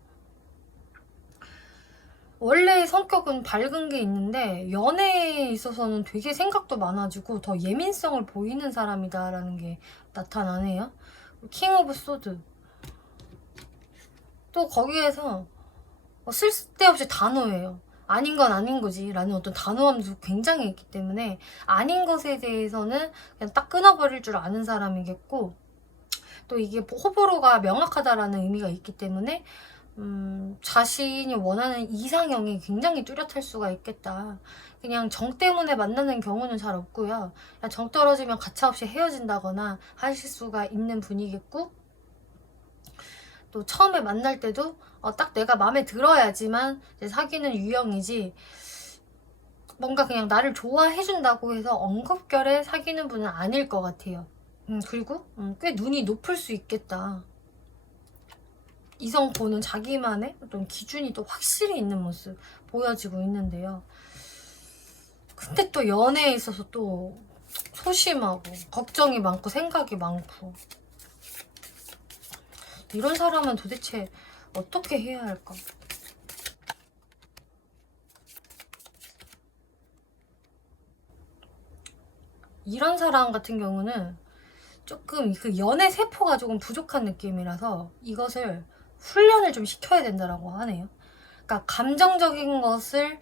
원래 성격은 밝은 게 있는데 연애에 있어서는 되게 생각도 많아지고 더 예민성을 보이는 사람이다라는 게 나타나네요. 킹 오브 소드. 또 거기에서 쓸데없이 단호해요. 아닌 건 아닌 거지 라는 어떤 단호함도 굉장히 있기 때문에 아닌 것에 대해서는 그냥 딱 끊어버릴 줄 아는 사람이겠고 또 이게 호불호가 명확하다라는 의미가 있기 때문에 자신이 원하는 이상형이 굉장히 뚜렷할 수가 있겠다. 그냥 정 때문에 만나는 경우는 잘 없고요. 그냥 정 떨어지면 가차없이 헤어진다거나 하실 수가 있는 분이겠고 또 처음에 만날 때도 딱 내가 마음에 들어야지만 사귀는 유형이지 뭔가 그냥 나를 좋아해준다고 해서 엉겁결에 사귀는 분은 아닐 것 같아요. 그리고 꽤 눈이 높을 수 있겠다. 이성 보는 자기만의 어떤 기준이 또 확실히 있는 모습 보여지고 있는데요. 근데 또 연애에 있어서 또 소심하고 걱정이 많고 생각이 많고, 이런 사람은 도대체 어떻게 해야 할까? 이런 사람 같은 경우는 조금 그 연애 세포가 조금 부족한 느낌이라서 이것을 훈련을 좀 시켜야 된다라고 하네요. 그러니까 감정적인 것을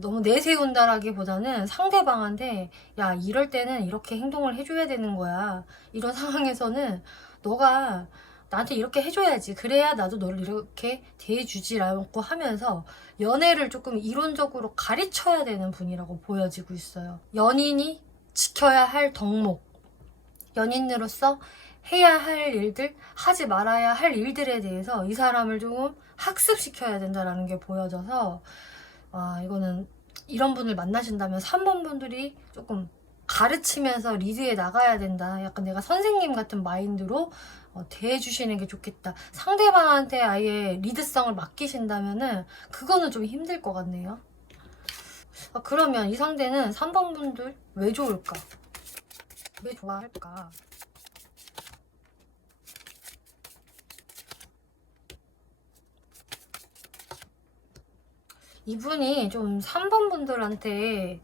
너무 내세운다라기보다는 상대방한테 야, 이럴 때는 이렇게 행동을 해줘야 되는 거야. 이런 상황에서는 너가 나한테 이렇게 해줘야지. 그래야 나도 너를 이렇게 대해주지라고 하면서 연애를 조금 이론적으로 가르쳐야 되는 분이라고 보여지고 있어요. 연인이 지켜야 할 덕목, 연인으로서 해야 할 일들, 하지 말아야 할 일들에 대해서 이 사람을 조금 학습시켜야 된다는 게 보여져서, 이거는 이런 분을 만나신다면 3번 분들이 조금 가르치면서 리드해 나가야 된다. 약간 내가 선생님 같은 마인드로 대해주시는 게 좋겠다. 상대방한테 아예 리드성을 맡기신다면은 그거는 좀 힘들 것 같네요. 그러면 이 상대는 3번 분들 왜 좋을까? 왜 좋아할까? 이분이 좀 3번 분들한테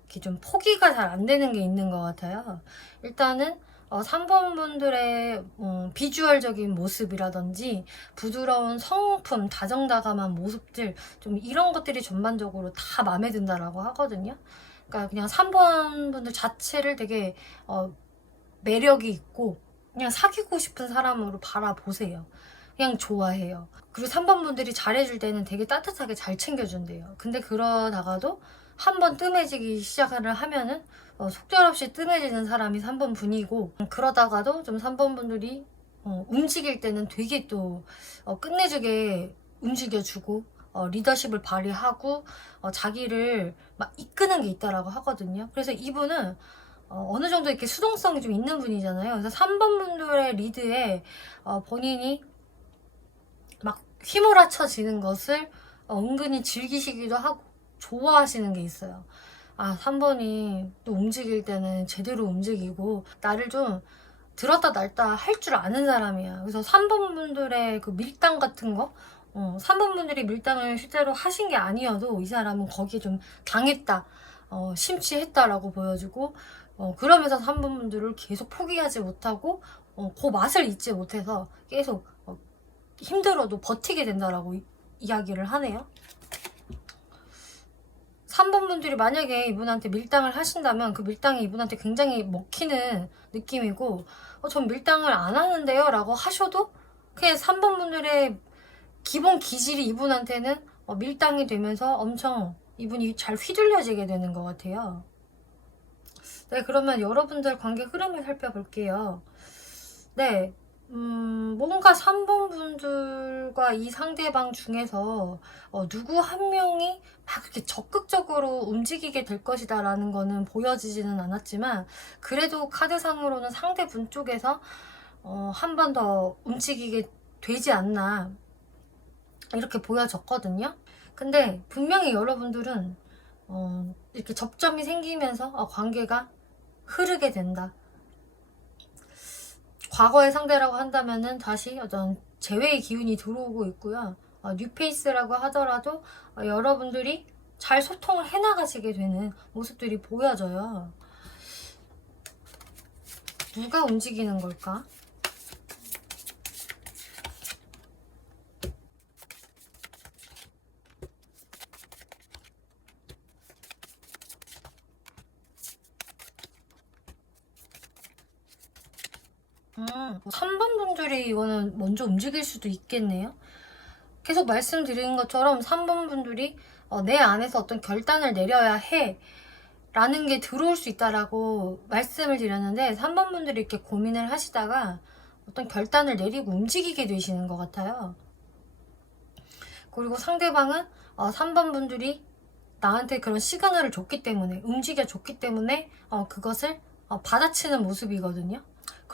이렇게 좀 포기가 잘 안 되는 게 있는 것 같아요. 일단은 3번 분들의 비주얼적인 모습이라든지 부드러운 성품, 다정다감한 모습들, 좀 이런 것들이 전반적으로 다 마음에 든다라고 하거든요. 그러니까 그냥 3번 분들 자체를 되게 매력이 있고 그냥 사귀고 싶은 사람으로 바라보세요. 그냥 좋아해요. 그리고 3번 분들이 잘해줄 때는 되게 따뜻하게 잘 챙겨준대요. 근데 그러다가도 한번 뜸해지기 시작을 하면은 속절없이 뜸해지는 사람이 3번 분이고, 그러다가도 좀 3번 분들이 움직일 때는 되게 또 끝내주게 움직여주고 리더십을 발휘하고 자기를 막 이끄는 게 있다라고 하거든요. 그래서 이분은 어느 정도 이렇게 수동성이 좀 있는 분이잖아요. 그래서 3번 분들의 리드에 본인이 막 휘몰아쳐지는 것을 은근히 즐기시기도 하고 좋아하시는 게 있어요. 3번이 또 움직일 때는 제대로 움직이고 나를 좀 들었다 놨다 할 줄 아는 사람이야. 그래서 3번 분들의 그 밀당 같은 거, 3번 분들이 밀당을 실제로 하신 게 아니어도 이 사람은 거기에 좀 당했다, 심취했다라고 보여주고, 그러면서 3번 분들을 계속 포기하지 못하고 그 맛을 잊지 못해서 계속 힘들어도 버티게 된다라고 이야기를 하네요. 3번 분들이 만약에 이분한테 밀당을 하신다면 그 밀당이 이분한테 굉장히 먹히는 느낌이고, 전 밀당을 안 하는데요 라고 하셔도 그냥 3번 분들의 기본 기질이 이분한테는 밀당이 되면서 엄청 이분이 잘 휘둘려지게 되는 것 같아요. 네, 그러면 여러분들 관계 흐름을 살펴볼게요. 네, 뭔가 3번 분들과 이 상대방 중에서 누구 한 명이 막 그렇게 적극적으로 움직이게 될 것이다 라는 거는 보여지지는 않았지만, 그래도 카드상으로는 상대분 쪽에서 한 번 더 움직이게 되지 않나 이렇게 보여졌거든요. 근데 분명히 여러분들은 이렇게 접점이 생기면서 관계가 흐르게 된다. 과거의 상대라고 한다면은 다시 어떤 재회의 기운이 들어오고 있고요. 뉴페이스라고 하더라도 여러분들이 잘 소통을 해나가시게 되는 모습들이 보여져요. 누가 움직이는 걸까? 뭐 3번 분들이 이거는 먼저 움직일 수도 있겠네요. 계속 말씀드린 것처럼 3번 분들이 내 안에서 어떤 결단을 내려야 해 라는 게 들어올 수 있다라고 말씀을 드렸는데, 3번 분들이 이렇게 고민을 하시다가 어떤 결단을 내리고 움직이게 되시는 것 같아요. 그리고 상대방은 3번 분들이 나한테 그런 시그널을 줬기 때문에, 움직여 줬기 때문에 그것을 받아치는 모습이거든요.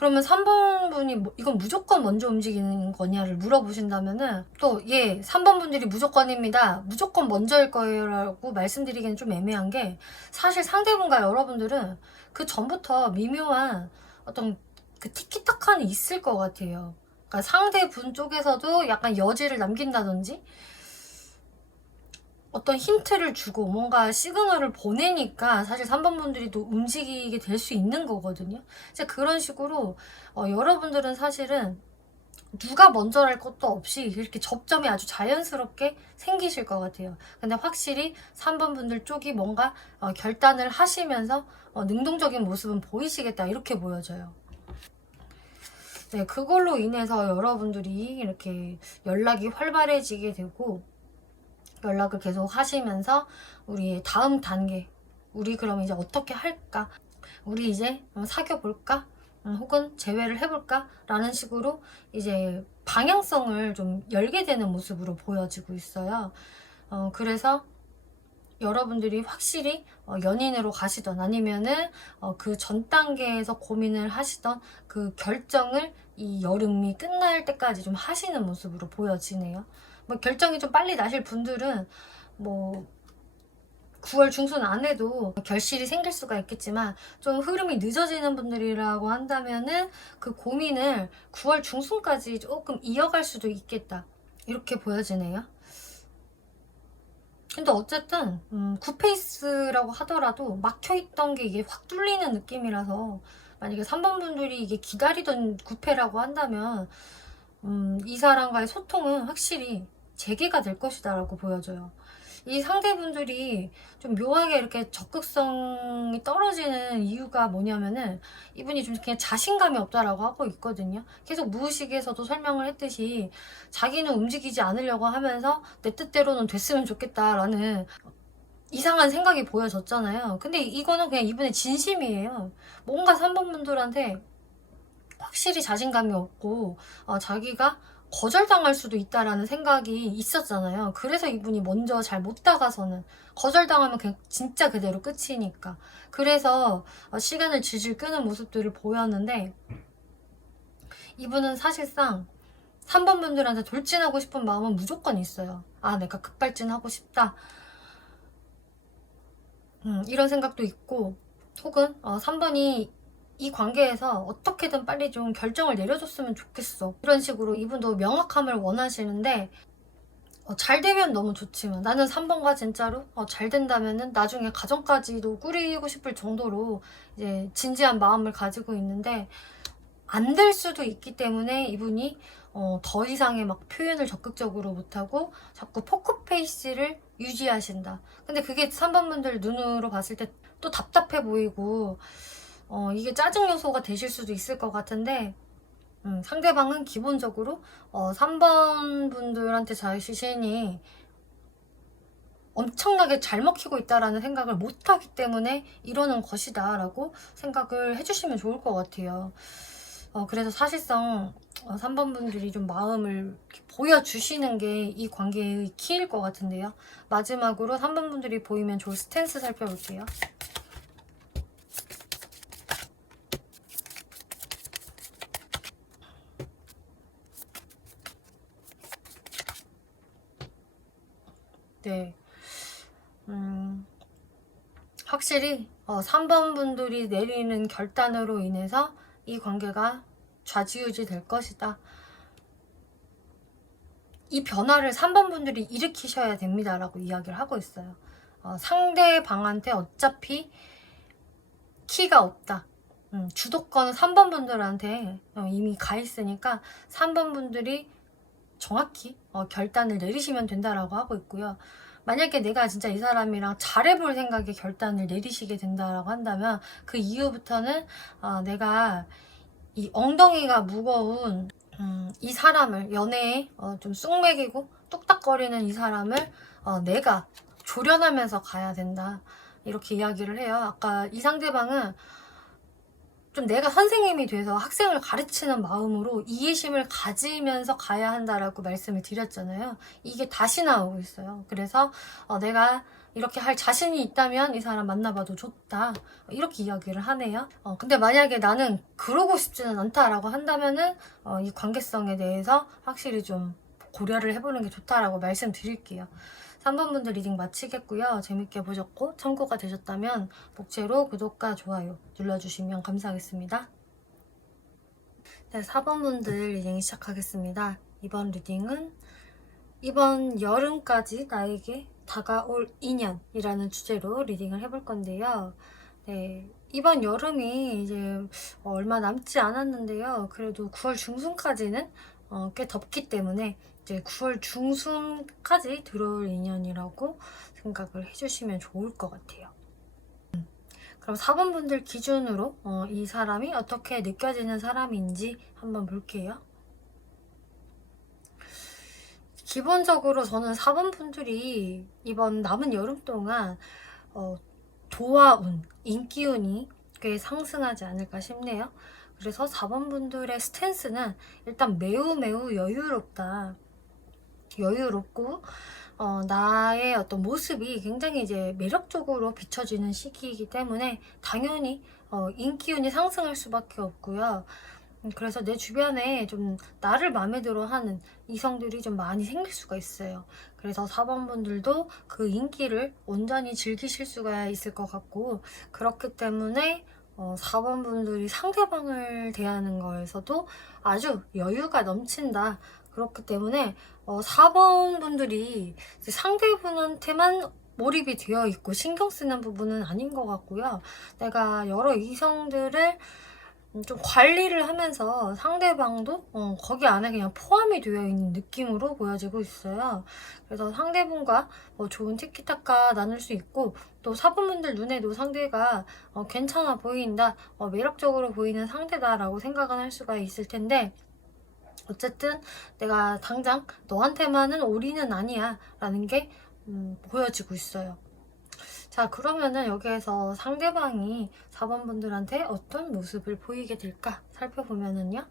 그러면 3번 분이 이건 무조건 먼저 움직이는 거냐를 물어보신다면은 또 3번 분들이 무조건입니다. 무조건 먼저일 거예요 라고 말씀드리기는 좀 애매한 게, 사실 상대분과 여러분들은 그 전부터 미묘한 어떤 그 티키타카는 있을 것 같아요. 그러니까 상대분 쪽에서도 약간 여지를 남긴다든지 어떤 힌트를 주고 뭔가 시그널을 보내니까 사실 3번 분들이 또 움직이게 될 수 있는 거거든요. 이제 그런 식으로 여러분들은 사실은 누가 먼저랄 것도 없이 이렇게 접점이 아주 자연스럽게 생기실 것 같아요. 근데 확실히 3번 분들 쪽이 뭔가 결단을 하시면서 능동적인 모습은 보이시겠다, 이렇게 보여져요. 네, 그걸로 인해서 여러분들이 이렇게 연락이 활발해지게 되고 연락을 계속 하시면서 우리 다음 단계, 우리 그럼 이제 어떻게 할까? 우리 이제 사귀어 볼까? 혹은 재회를 해볼까? 라는 식으로 이제 방향성을 좀 열게 되는 모습으로 보여지고 있어요. 그래서 여러분들이 확실히 연인으로 가시던 아니면은 그 전 단계에서 고민을 하시던 그 결정을 이 여름이 끝날 때까지 좀 하시는 모습으로 보여지네요. 뭐 결정이 좀 빨리 나실 분들은 뭐 9월 중순 안에도 결실이 생길 수가 있겠지만, 좀 흐름이 늦어지는 분들이라고 한다면은 그 고민을 9월 중순까지 조금 이어갈 수도 있겠다, 이렇게 보여지네요. 근데 어쨌든 굿페이스라고 하더라도 막혀있던 게 이게 확 뚫리는 느낌이라서, 만약에 3번 분들이 이게 기다리던 굿페라고 한다면 이 사람과의 소통은 확실히 재개가 될 것이다 라고 보여져요. 이 상대분들이 좀 묘하게 이렇게 적극성이 떨어지는 이유가 뭐냐면은 이분이 좀 그냥 자신감이 없다라고 하고 있거든요. 계속 무의식에서도 설명을 했듯이 자기는 움직이지 않으려고 하면서 내 뜻대로는 됐으면 좋겠다라는 이상한 생각이 보여졌잖아요. 근데 이거는 그냥 이분의 진심이에요. 뭔가 3번 분들한테 확실히 자신감이 없고 자기가 거절당할 수도 있다라는 생각이 있었잖아요. 그래서 이분이 먼저 잘 못 다가서는, 거절당하면 그냥 진짜 그대로 끝이니까. 그래서 시간을 질질 끄는 모습들을 보였는데, 이분은 사실상 3번 분들한테 돌진하고 싶은 마음은 무조건 있어요. 아, 내가 급발진하고 싶다, 이런 생각도 있고, 혹은 3번이 이 관계에서 어떻게든 빨리 좀 결정을 내려줬으면 좋겠어, 이런 식으로 이분도 명확함을 원하시는데, 잘 되면 너무 좋지만 나는 3번과 진짜로 잘 된다면은 나중에 가정까지도 꾸리고 싶을 정도로 이제 진지한 마음을 가지고 있는데, 안 될 수도 있기 때문에 이분이 더 이상의 막 표현을 적극적으로 못하고 자꾸 포커페이스를 유지하신다. 근데 그게 3번 분들 눈으로 봤을 때 또 답답해 보이고 이게 짜증 요소가 되실 수도 있을 것 같은데, 상대방은 기본적으로 3번 분들한테 자신이 엄청나게 잘 먹히고 있다라는 생각을 못하기 때문에 이러는 것이다 라고 생각을 해주시면 좋을 것 같아요. 그래서 사실상 3번 분들이 좀 마음을 보여주시는 게 이 관계의 키일 것 같은데요. 마지막으로 3번 분들이 보이면 좋을 스탠스 살펴볼게요. 네. 확실히 3번 분들이 내리는 결단으로 인해서 이 관계가 좌지우지 될 것이다. 이 변화를 3번 분들이 일으키셔야 됩니다 라고 이야기를 하고 있어요. 상대방한테 어차피 키가 없다. 주도권은 3번 분들한테 이미 가 있으니까 3번 분들이 정확히 결단을 내리시면 된다라고 하고 있고요. 만약에 내가 진짜 이 사람이랑 잘해볼 생각에 결단을 내리시게 된다라고 한다면 그 이후부터는 내가 이 엉덩이가 무거운 이 사람을, 연애에 좀 쑥맥이고 뚝딱거리는 이 사람을 내가 조련하면서 가야 된다, 이렇게 이야기를 해요. 아까 이 상대방은 좀 내가 선생님이 돼서 학생을 가르치는 마음으로 이해심을 가지면서 가야 한다라고 말씀을 드렸잖아요. 이게 다시 나오고 있어요. 그래서 내가 이렇게 할 자신이 있다면 이 사람 만나봐도 좋다, 이렇게 이야기를 하네요. 근데 만약에 나는 그러고 싶지는 않다라고 한다면은 이 관계성에 대해서 확실히 좀 고려를 해보는 게 좋다라고 말씀드릴게요. 3번 분들 리딩 마치겠고요. 재밌게 보셨고 참고가 되셨다면 복제로 구독과 좋아요 눌러주시면 감사하겠습니다. 네, 4번 분들 리딩 시작하겠습니다. 이번 리딩은 이번 여름까지 나에게 다가올 인연이라는 주제로 리딩을 해볼 건데요. 네, 이번 여름이 이제 얼마 남지 않았는데요. 그래도 9월 중순까지는 꽤 덥기 때문에 이제 9월 중순까지 들어올 인연이라고 생각을 해주시면 좋을 것 같아요. 그럼 4번 분들 기준으로 이 사람이 어떻게 느껴지는 사람인지 한번 볼게요. 기본적으로 저는 4번 분들이 이번 남은 여름 동안 도화운, 인기운이 꽤 상승하지 않을까 싶네요. 그래서 4번 분들의 스탠스는 일단 매우 여유롭다. 여유롭고 나의 어떤 모습이 굉장히 이제 매력적으로 비춰지는 시기이기 때문에 당연히 인기운이 상승할 수밖에 없고요. 그래서 내 주변에 좀 나를 마음에 들어 하는 이성들이 좀 많이 생길 수가 있어요. 그래서 4번 분들도 그 인기를 온전히 즐기실 수가 있을 것 같고, 그렇기 때문에 4번 분들이 상대방을 대하는 거에서도 아주 여유가 넘친다. 그렇기 때문에 4번 분들이 상대분한테만 몰입이 되어 있고 신경 쓰는 부분은 아닌 것 같고요. 내가 여러 이성들을 좀 관리를 하면서 상대방도 거기 안에 그냥 포함이 되어 있는 느낌으로 보여지고 있어요. 그래서 상대분과 좋은 티키타카 나눌 수 있고, 또 4번분들 눈에도 상대가 괜찮아 보인다, 매력적으로 보이는 상대다라고 생각은 할 수가 있을 텐데, 어쨌든 내가 당장 너한테만은 올인은 아니야 라는 게 보여지고 있어요. 자, 그러면은 여기에서 상대방이 4번 분들한테 어떤 모습을 보이게 될까 살펴보면은요.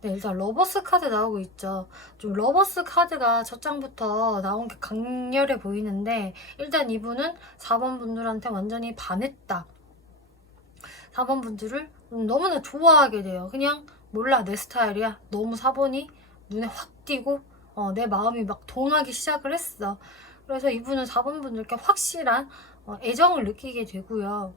네, 일단 러버스 카드 나오고 있죠. 좀 러버스 카드가 첫 장부터 나온 게 강렬해 보이는데, 일단 이분은 4번 분들한테 완전히 반했다. 4번 분들을 너무나 좋아하게 돼요. 그냥 몰라, 내 스타일이야. 너무 4번이 눈에 확 띄고 내 마음이 막 동하기 시작을 했어. 그래서 이분은 4번 분들께 확실한 애정을 느끼게 되고요.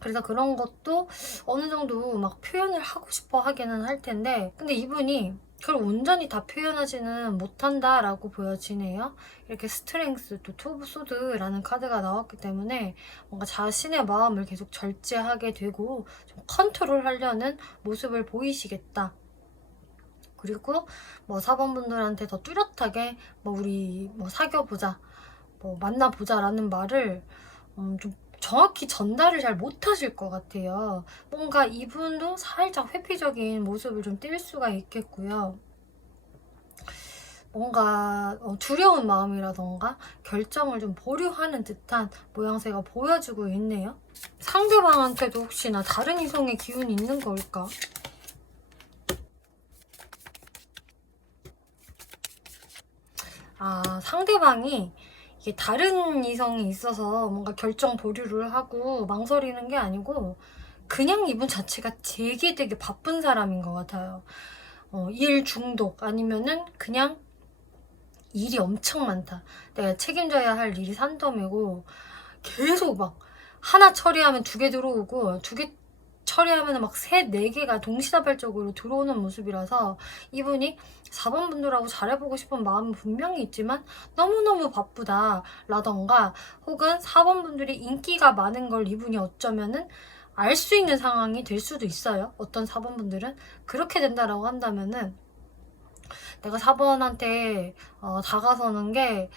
그래서 그런 것도 어느 정도 막 표현을 하고 싶어 하기는 할 텐데, 근데 이분이 그걸 온전히 다 표현하지는 못한다라고 보여지네요. 이렇게 스트렝스, 또 투 오브 소드라는 카드가 나왔기 때문에 뭔가 자신의 마음을 계속 절제하게 되고 좀 컨트롤하려는 모습을 보이시겠다. 그리고 4번 분들한테 더 뚜렷하게 우리 사귀어보자, 만나보자 라는 말을 좀 정확히 전달을 잘 못하실 것 같아요. 뭔가 이분도 살짝 회피적인 모습을 좀 띌 수가 있겠고요. 뭔가 두려운 마음이라던가 결정을 좀 보류하는 듯한 모양새가 보여지고 있네요. 상대방한테도 혹시나 다른 이성의 기운이 있는 걸까? 상대방이 이게 다른 이성이 있어서 뭔가 결정 보류를 하고 망설이는 게 아니고 그냥 이분 자체가 되게 바쁜 사람인 것 같아요. 일 중독, 아니면은 그냥 일이 엄청 많다. 내가 책임져야 할 일이 산더미고 계속 막 하나 처리하면 2개 들어오고 2개 처리하면 막 3, 4개가 동시다발적으로 들어오는 모습이라서 이분이 4번 분들하고 잘해보고 싶은 마음은 분명히 있지만 너무너무 바쁘다 라던가, 혹은 4번 분들이 인기가 많은 걸 이분이 어쩌면은 알 수 있는 상황이 될 수도 있어요. 어떤 4번 분들은 그렇게 된다라고 한다면은 내가 4번한테 다가서는 게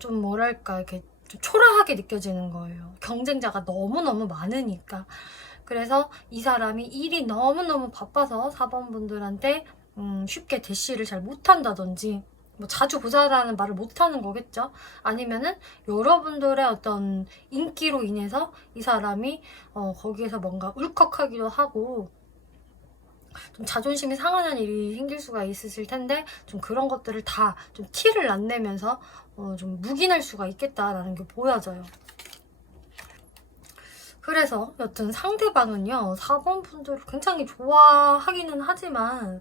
좀 뭐랄까, 이렇게 좀 초라하게 느껴지는 거예요. 경쟁자가 너무너무 많으니까. 그래서 이 사람이 일이 너무너무 바빠서 4번 분들한테 쉽게 대시를 잘 못한다든지, 뭐 자주 보자라는 말을 못하는 거겠죠. 아니면은 여러분들의 어떤 인기로 인해서 이 사람이 거기에서 뭔가 울컥하기도 하고 좀 자존심이 상하는 일이 생길 수가 있으실 텐데 좀 그런 것들을 다 좀 티를 안 내면서 좀 묵인할 수가 있겠다라는 게 보여져요. 그래서 여튼 상대방은요 4번 분들을 굉장히 좋아하기는 하지만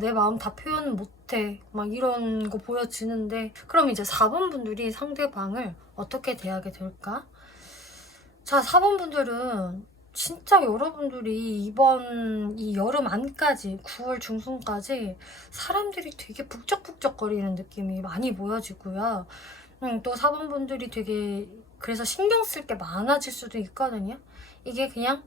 내 마음 다 표현 못해 막 이런 거 보여지는데, 그럼 이제 4번 분들이 상대방을 어떻게 대하게 될까? 자, 4번 분들은 진짜 여러분들이 이번 이 여름 안까지 9월 중순까지 사람들이 되게 북적북적거리는 느낌이 많이 보여지고요. 또 4번 분들이 되게 그래서 신경 쓸 게 많아질 수도 있거든요. 이게 그냥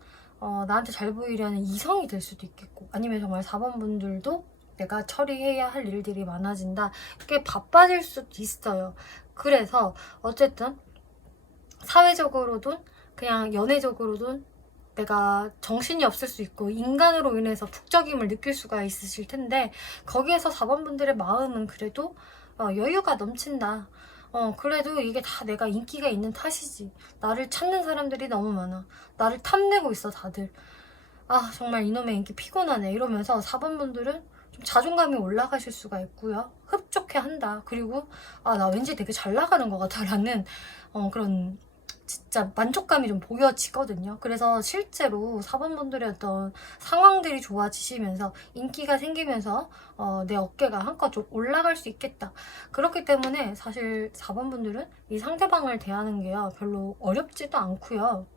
나한테 잘 보이려는 이성이 될 수도 있겠고, 아니면 정말 4번 분들도 내가 처리해야 할 일들이 많아진다. 꽤 바빠질 수도 있어요. 그래서 어쨌든 사회적으로든 그냥 연애적으로든 내가 정신이 없을 수 있고 인간으로 인해서 북적임을 느낄 수가 있으실 텐데, 거기에서 4번 분들의 마음은 그래도 여유가 넘친다. 그래도 이게 다 내가 인기가 있는 탓이지. 나를 찾는 사람들이 너무 많아. 나를 탐내고 있어 다들. 아 정말 이놈의 인기 피곤하네 이러면서 4번 분들은 좀 자존감이 올라가실 수가 있고요. 흡족해 한다. 그리고 나 왠지 되게 잘 나가는 것 같아 라는 그런 진짜 만족감이 좀 보여지거든요. 그래서 실제로 4번 분들의 어떤 상황들이 좋아지시면서 인기가 생기면서 내 어깨가 한껏 좀 올라갈 수 있겠다. 그렇기 때문에 사실 4번 분들은 이 상대방을 대하는 게요 별로 어렵지도 않고요.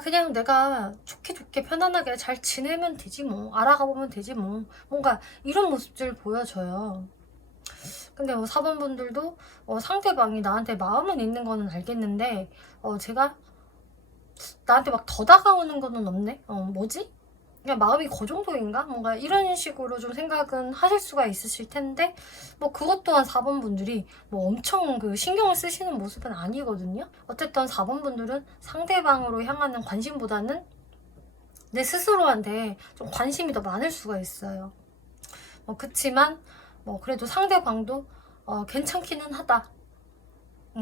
그냥 내가 좋게 좋게 편안하게 잘 지내면 되지 뭐, 알아가 보면 되지 뭐, 뭔가 이런 모습들 보여줘요. 근데 4번 분들도 상대방이 나한테 마음은 있는 거는 알겠는데 제가 나한테 막 더 다가오는 거는 없네? 뭐지? 그냥 마음이 그 정도인가? 뭔가 이런 식으로 좀 생각은 하실 수가 있으실 텐데, 뭐 그것 또한 4번 분들이 뭐 엄청 그 신경을 쓰시는 모습은 아니거든요. 어쨌든 4번 분들은 상대방으로 향하는 관심보다는 내 스스로한테 좀 관심이 더 많을 수가 있어요. 그치만 그래도 상대방도 괜찮기는 하다.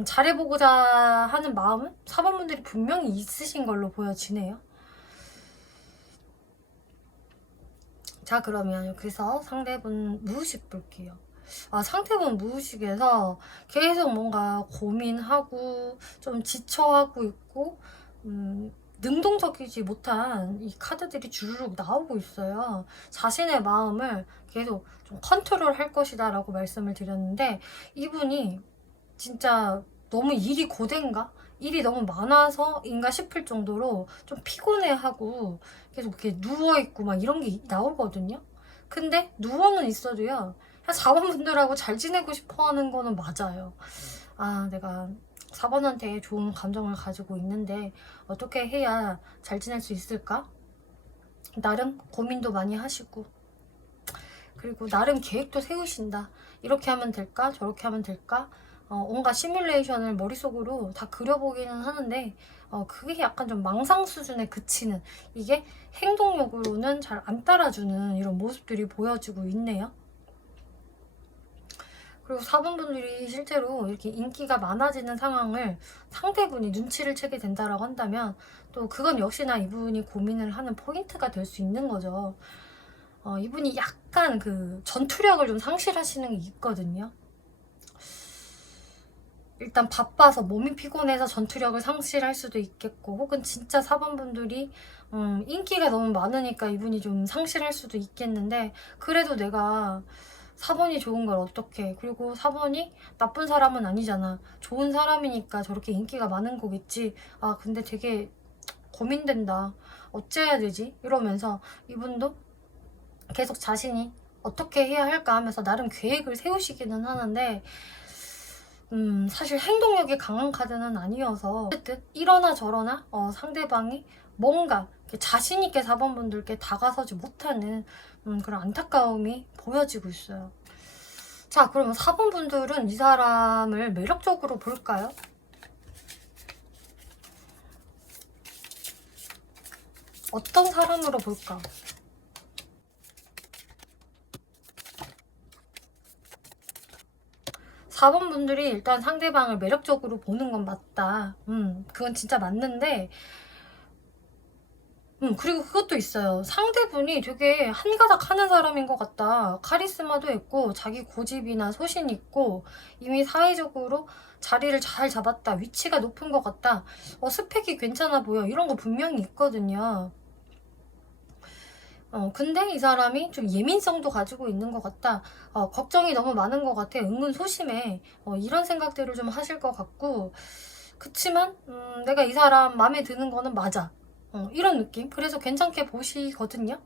잘해보고자 하는 마음은 4번 분들이 분명히 있으신 걸로 보여지네요. 자, 그러면 여기서 상대분 무의식 볼게요. 상대분 무의식에서 계속 뭔가 고민하고 좀 지쳐하고 있고 능동적이지 못한 이 카드들이 주르륵 나오고 있어요. 자신의 마음을 계속 좀 컨트롤 할 것이다 라고 말씀을 드렸는데, 이분이 진짜 너무 일이 고된가? 일이 너무 많아서인가 싶을 정도로 좀 피곤해하고 계속 이렇게 누워있고 막 이런 게 나오거든요. 근데 누워는 있어도요, 4번 분들하고 잘 지내고 싶어 하는 거는 맞아요. 내가 4번한테 좋은 감정을 가지고 있는데 어떻게 해야 잘 지낼 수 있을까? 나름 고민도 많이 하시고, 그리고 나름 계획도 세우신다. 이렇게 하면 될까? 저렇게 하면 될까? 온갖 시뮬레이션을 머릿속으로 다 그려보기는 하는데 그게 약간 좀 망상 수준에 그치는, 이게 행동력으로는 잘 안 따라주는 이런 모습들이 보여지고 있네요. 그리고 4번 분들이 실제로 이렇게 인기가 많아지는 상황을 상대분이 눈치를 채게 된다라고 한다면, 또 그건 역시나 이분이 고민을 하는 포인트가 될 수 있는 거죠. 이분이 약간 그 전투력을 좀 상실하시는 게 있거든요. 일단 바빠서 몸이 피곤해서 전투력을 상실할 수도 있겠고, 혹은 진짜 4번 분들이 인기가 너무 많으니까 이분이 좀 상실할 수도 있겠는데, 그래도 내가 4번이 좋은 걸 어떡해. 그리고 4번이 나쁜 사람은 아니잖아. 좋은 사람이니까 저렇게 인기가 많은 거겠지. 근데 되게 고민된다. 어째야 되지? 이러면서 이분도 계속 자신이 어떻게 해야 할까 하면서 나름 계획을 세우시기는 하는데, 사실 행동력이 강한 카드는 아니어서 어쨌든 이러나 저러나 상대방이 뭔가 자신있게 4번 분들께 다가서지 못하는 그런 안타까움이 보여지고 있어요. 자, 그러면 4번 분들은 이 사람을 매력적으로 볼까요? 어떤 사람으로 볼까? 4번 분들이 일단 상대방을 매력적으로 보는 건 맞다. 그건 진짜 맞는데, 그리고 그것도 있어요. 상대분이 되게 한가닥 하는 사람인 것 같다. 카리스마도 있고, 자기 고집이나 소신 있고, 이미 사회적으로 자리를 잘 잡았다. 위치가 높은 것 같다. 스펙이 괜찮아 보여. 이런 거 분명히 있거든요. 근데 이 사람이 좀 예민성도 가지고 있는 것 같다. 걱정이 너무 많은 것 같아. 은근 소심해. 이런 생각들을 좀 하실 것 같고, 그치만, 내가 이 사람 마음에 드는 거는 맞아. 이런 느낌. 그래서 괜찮게 보시거든요.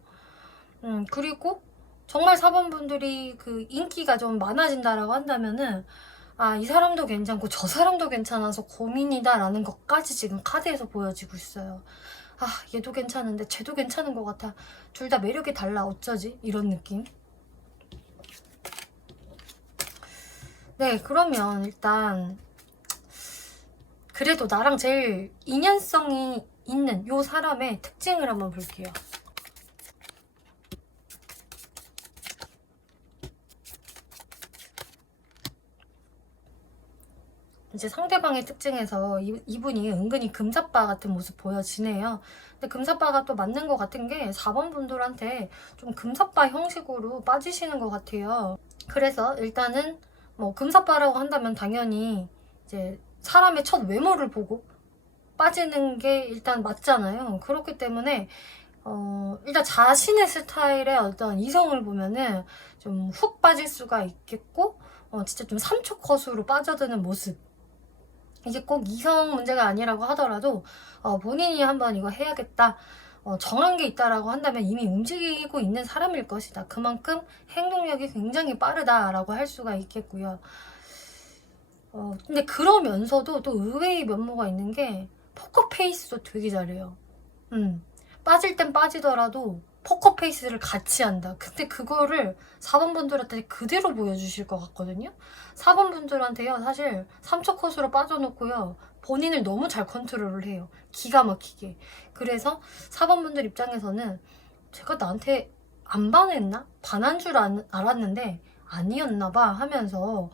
그리고 정말 4번 분들이 그 인기가 좀 많아진다라고 한다면은, 이 사람도 괜찮고 저 사람도 괜찮아서 고민이다라는 것까지 지금 카드에서 보여지고 있어요. 얘도 괜찮은데 쟤도 괜찮은 것 같아. 둘 다 매력이 달라. 어쩌지? 이런 느낌. 네, 그러면 일단 그래도 나랑 제일 인연성이 있는 요 사람의 특징을 한번 볼게요. 이제 상대방의 특징에서 이분이 은근히 금사빠 같은 모습 보여지네요. 근데 금사빠가 또 맞는 것 같은 게 4번 분들한테 좀 금사빠 형식으로 빠지시는 것 같아요. 그래서 일단은 뭐 금사빠라고 한다면 당연히 이제 사람의 첫 외모를 보고 빠지는 게 일단 맞잖아요. 그렇기 때문에 일단 자신의 스타일의 어떤 이성을 보면은 좀 훅 빠질 수가 있겠고, 진짜 좀 삼초컷으로 빠져드는 모습. 이게 꼭 이성 문제가 아니라고 하더라도 본인이 한번 이거 해야겠다, 정한 게 있다라고 한다면 이미 움직이고 있는 사람일 것이다. 그만큼 행동력이 굉장히 빠르다라고 할 수가 있겠고요. 근데 그러면서도 또 의외의 면모가 있는 게 포커페이스도 되게 잘해요. 빠질 땐 빠지더라도 포커페이스를 같이 한다. 근데 그거를 4번 분들한테 그대로 보여주실 것 같거든요. 4번 분들한테요, 사실 3초 컷으로 빠져놓고요, 본인을 너무 잘 컨트롤을 해요. 기가 막히게. 그래서 4번 분들 입장에서는 제가 나한테 안 반했나? 반한 줄 알았는데 아니었나 봐 하면서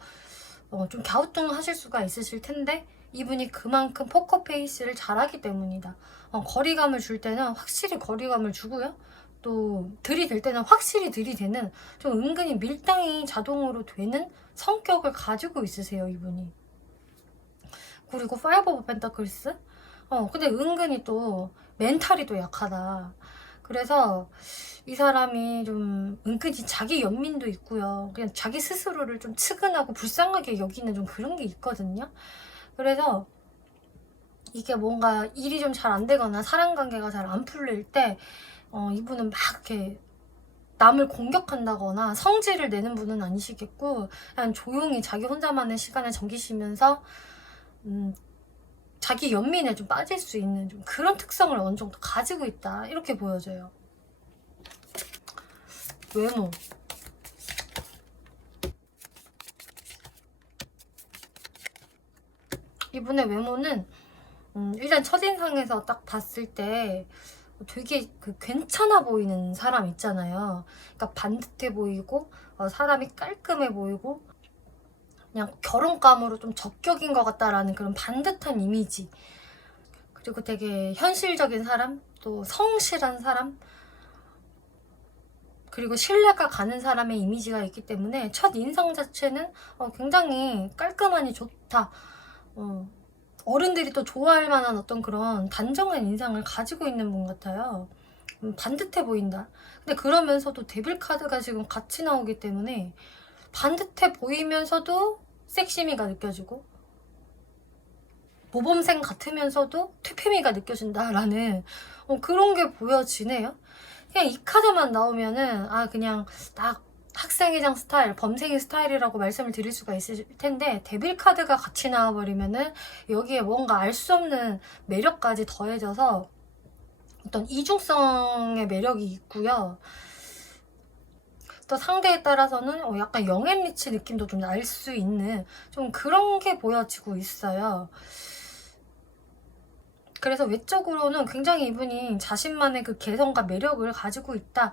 좀 갸우뚱하실 수가 있으실 텐데, 이분이 그만큼 포커페이스를 잘하기 때문이다. 거리감을 줄 때는 확실히 거리감을 주고요. 또 들이댈 때는 확실히 들이대는, 좀 은근히 밀당이 자동으로 되는 성격을 가지고 있으세요, 이분이. 그리고 5 오브 펜타클스? 근데 은근히 또 멘탈이 또 약하다. 그래서 이 사람이 좀 은근히 자기 연민도 있고요. 그냥 자기 스스로를 좀 측은하고 불쌍하게 여기는 좀 그런 게 있거든요. 그래서 이게 뭔가 일이 좀 잘 안 되거나 사람 관계가 잘 안 풀릴 때 이분은 막 이렇게 남을 공격한다거나 성질을 내는 분은 아니시겠고, 그냥 조용히 자기 혼자만의 시간을 즐기시면서 자기 연민에 좀 빠질 수 있는 좀 그런 특성을 어느 정도 가지고 있다, 이렇게 보여져요. 외모. 이분의 외모는 일단 첫인상에서 딱 봤을 때 되게 괜찮아 보이는 사람 있잖아요. 그러니까 반듯해 보이고, 사람이 깔끔해 보이고, 그냥 결혼감으로 좀 적격인 것 같다라는 그런 반듯한 이미지. 그리고 되게 현실적인 사람, 또 성실한 사람, 그리고 신뢰가 가는 사람의 이미지가 있기 때문에 첫 인상 자체는 굉장히 깔끔하니 좋다. 어른들이 또 좋아할 만한 어떤 그런 단정한 인상을 가지고 있는 분 같아요. 반듯해 보인다. 근데 그러면서도 데빌 카드가 지금 같이 나오기 때문에 반듯해 보이면서도 섹시미가 느껴지고, 모범생 같으면서도 퇴폐미가 느껴진다라는 그런 게 보여지네요. 그냥 이 카드만 나오면은 그냥 딱 학생회장 스타일, 범생이 스타일이라고 말씀을 드릴 수가 있을 텐데, 데빌 카드가 같이 나와버리면은 여기에 뭔가 알 수 없는 매력까지 더해져서 어떤 이중성의 매력이 있고요. 또 상대에 따라서는 약간 영앤리치 느낌도 좀 날 수 있는 좀 그런 게 보여지고 있어요. 그래서 외적으로는 굉장히 이분이 자신만의 그 개성과 매력을 가지고 있다.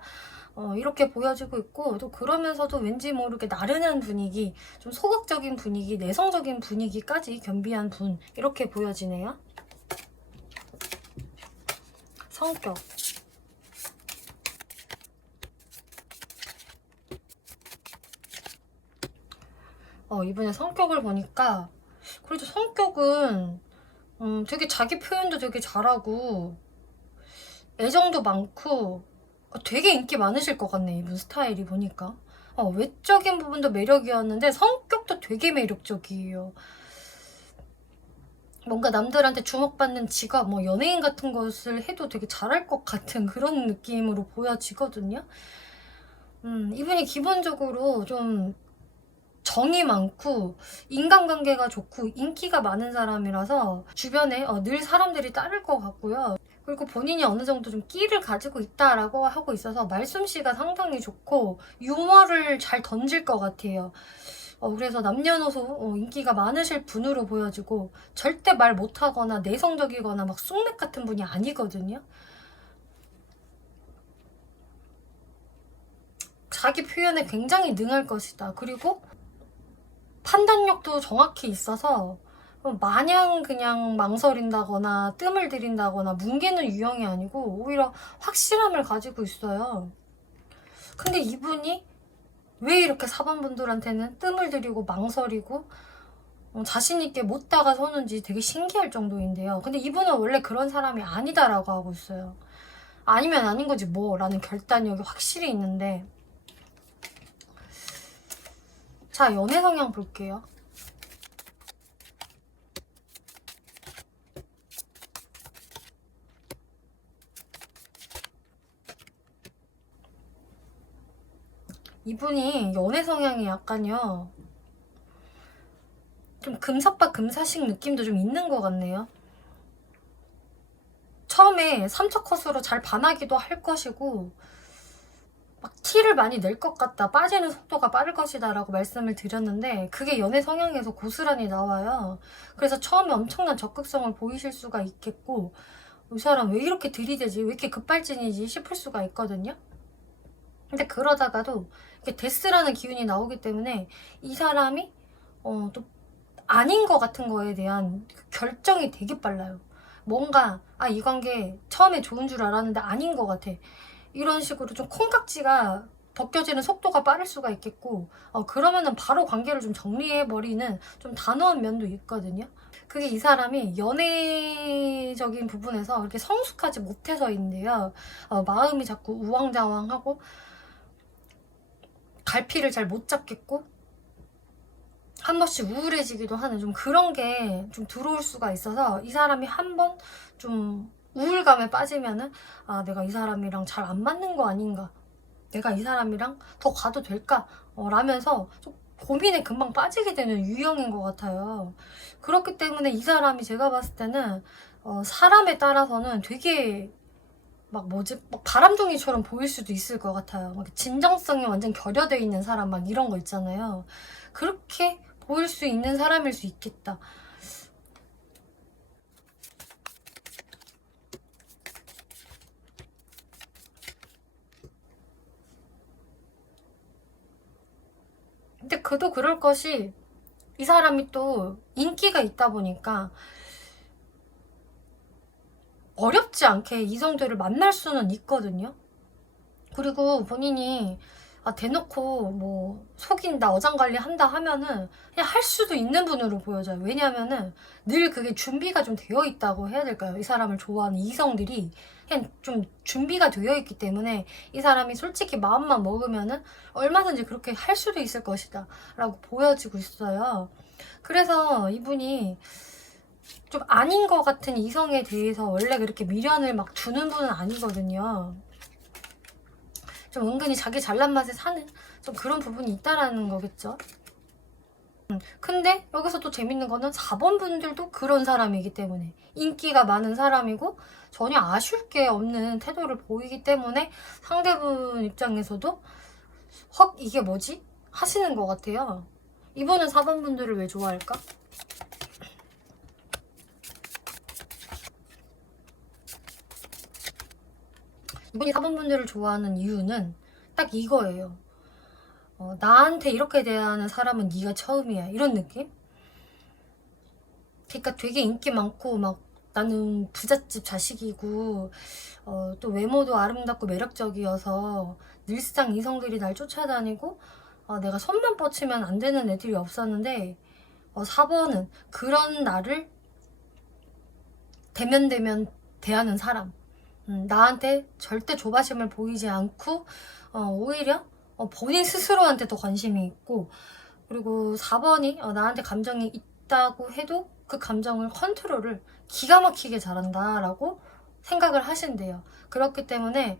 이렇게 보여지고 있고, 또 그러면서도 왠지 모르게 나른한 분위기, 좀 소극적인 분위기, 내성적인 분위기까지 겸비한 분, 이렇게 보여지네요. 성격. 이번에 성격을 보니까 그래도 성격은 되게 자기 표현도 되게 잘하고 애정도 많고 되게 인기 많으실 것 같네, 이분 스타일이 보니까. 외적인 부분도 매력이었는데 성격도 되게 매력적이에요. 뭔가 남들한테 주목받는 직업, 뭐 연예인 같은 것을 해도 되게 잘할 것 같은 그런 느낌으로 보여지거든요. 이분이 기본적으로 좀 정이 많고 인간관계가 좋고 인기가 많은 사람이라서 주변에 늘 사람들이 따를 것 같고요. 그리고 본인이 어느 정도 좀 끼를 가지고 있다라고 하고 있어서 말솜씨가 상당히 좋고 유머를 잘 던질 것 같아요. 그래서 남녀노소 인기가 많으실 분으로 보여지고 절대 말 못하거나 내성적이거나 막 쑥맥 같은 분이 아니거든요. 자기 표현에 굉장히 능할 것이다. 그리고 판단력도 정확히 있어서 마냥 그냥 망설인다거나 뜸을 들인다거나 뭉개는 유형이 아니고 오히려 확실함을 가지고 있어요. 근데 이분이 왜 이렇게 사반분들한테는 뜸을 들이고 망설이고 자신있게 못 다가서는지 되게 신기할 정도인데요. 근데 이분은 원래 그런 사람이 아니다라고 하고 있어요. 아니면 아닌 거지 뭐 라는 결단력이 확실히 있는데, 자, 연애 성향 볼게요. 이분이 연애 성향이 약간요, 좀 금사빠 금사식 느낌도 좀 있는 것 같네요. 처음에 삼척컷으로 잘 반하기도 할 것이고 막 티를 많이 낼 것 같다, 빠지는 속도가 빠를 것이다 라고 말씀을 드렸는데 그게 연애 성향에서 고스란히 나와요. 그래서 처음에 엄청난 적극성을 보이실 수가 있겠고, 이 사람 왜 이렇게 들이대지, 왜 이렇게 급발진이지 싶을 수가 있거든요. 근데 그러다가도 이렇게 데스라는 기운이 나오기 때문에 이 사람이 또 아닌 것 같은 거에 대한 그 결정이 되게 빨라요. 뭔가 이 관계 처음에 좋은 줄 알았는데 아닌 것 같아, 이런 식으로 좀 콩깍지가 벗겨지는 속도가 빠를 수가 있겠고, 그러면은 바로 관계를 좀 정리해버리는 좀 단호한 면도 있거든요. 그게 이 사람이 연애적인 부분에서 이렇게 성숙하지 못해서인데요. 마음이 자꾸 우왕좌왕하고 갈피를 잘 못 잡겠고 한 번씩 우울해지기도 하는 좀 그런 게 좀 들어올 수가 있어서, 이 사람이 한 번 좀 우울감에 빠지면은 내가 이 사람이랑 잘 안 맞는 거 아닌가, 내가 이 사람이랑 더 가도 될까 라면서 좀 고민에 금방 빠지게 되는 유형인 것 같아요. 그렇기 때문에 이 사람이 제가 봤을 때는 사람에 따라서는 되게 막 바람둥이처럼 보일 수도 있을 것 같아요. 막 진정성이 완전 결여되어 있는 사람 막 이런 거 있잖아요. 그렇게 보일 수 있는 사람일 수 있겠다. 근데 그도 그럴 것이, 이 사람이 또 인기가 있다 보니까 어렵지 않게 이성들을 만날 수는 있거든요. 그리고 본인이 대놓고 뭐 속인다, 어장관리 한다 하면은 그냥 할 수도 있는 분으로 보여져요. 왜냐하면은 늘 그게 준비가 좀 되어 있다고 해야 될까요? 이 사람을 좋아하는 이성들이 그냥 좀 준비가 되어 있기 때문에 이 사람이 솔직히 마음만 먹으면은 얼마든지 그렇게 할 수도 있을 것이다 라고 보여지고 있어요. 그래서 이분이 좀 아닌 것 같은 이성에 대해서 원래 그렇게 미련을 막 두는 분은 아니거든요. 좀 은근히 자기 잘난 맛에 사는 좀 그런 부분이 있다라는 거겠죠. 근데 여기서 또 재밌는 거는 4번 분들도 그런 사람이기 때문에, 인기가 많은 사람이고 전혀 아쉬울 게 없는 태도를 보이기 때문에 상대분 입장에서도 헉, 이게 뭐지? 하시는 것 같아요. 이분은 4번 분들을 왜 좋아할까? 이분이 4번 분들을 좋아하는 이유는 딱 이거예요. 나한테 이렇게 대하는 사람은 네가 처음이야, 이런 느낌? 그러니까 되게 인기 많고 막 나는 부잣집 자식이고 또 외모도 아름답고 매력적이어서 늘상 이성들이 날 쫓아다니고 내가 손만 뻗치면 안 되는 애들이 없었는데 4번은 그런 나를 대면대면 대하는 사람. 나한테 절대 조바심을 보이지 않고 오히려 본인 스스로한테 더 관심이 있고, 그리고 4번이 나한테 감정이 있다고 해도 그 감정을 컨트롤을 기가 막히게 잘한다라고 생각을 하신대요. 그렇기 때문에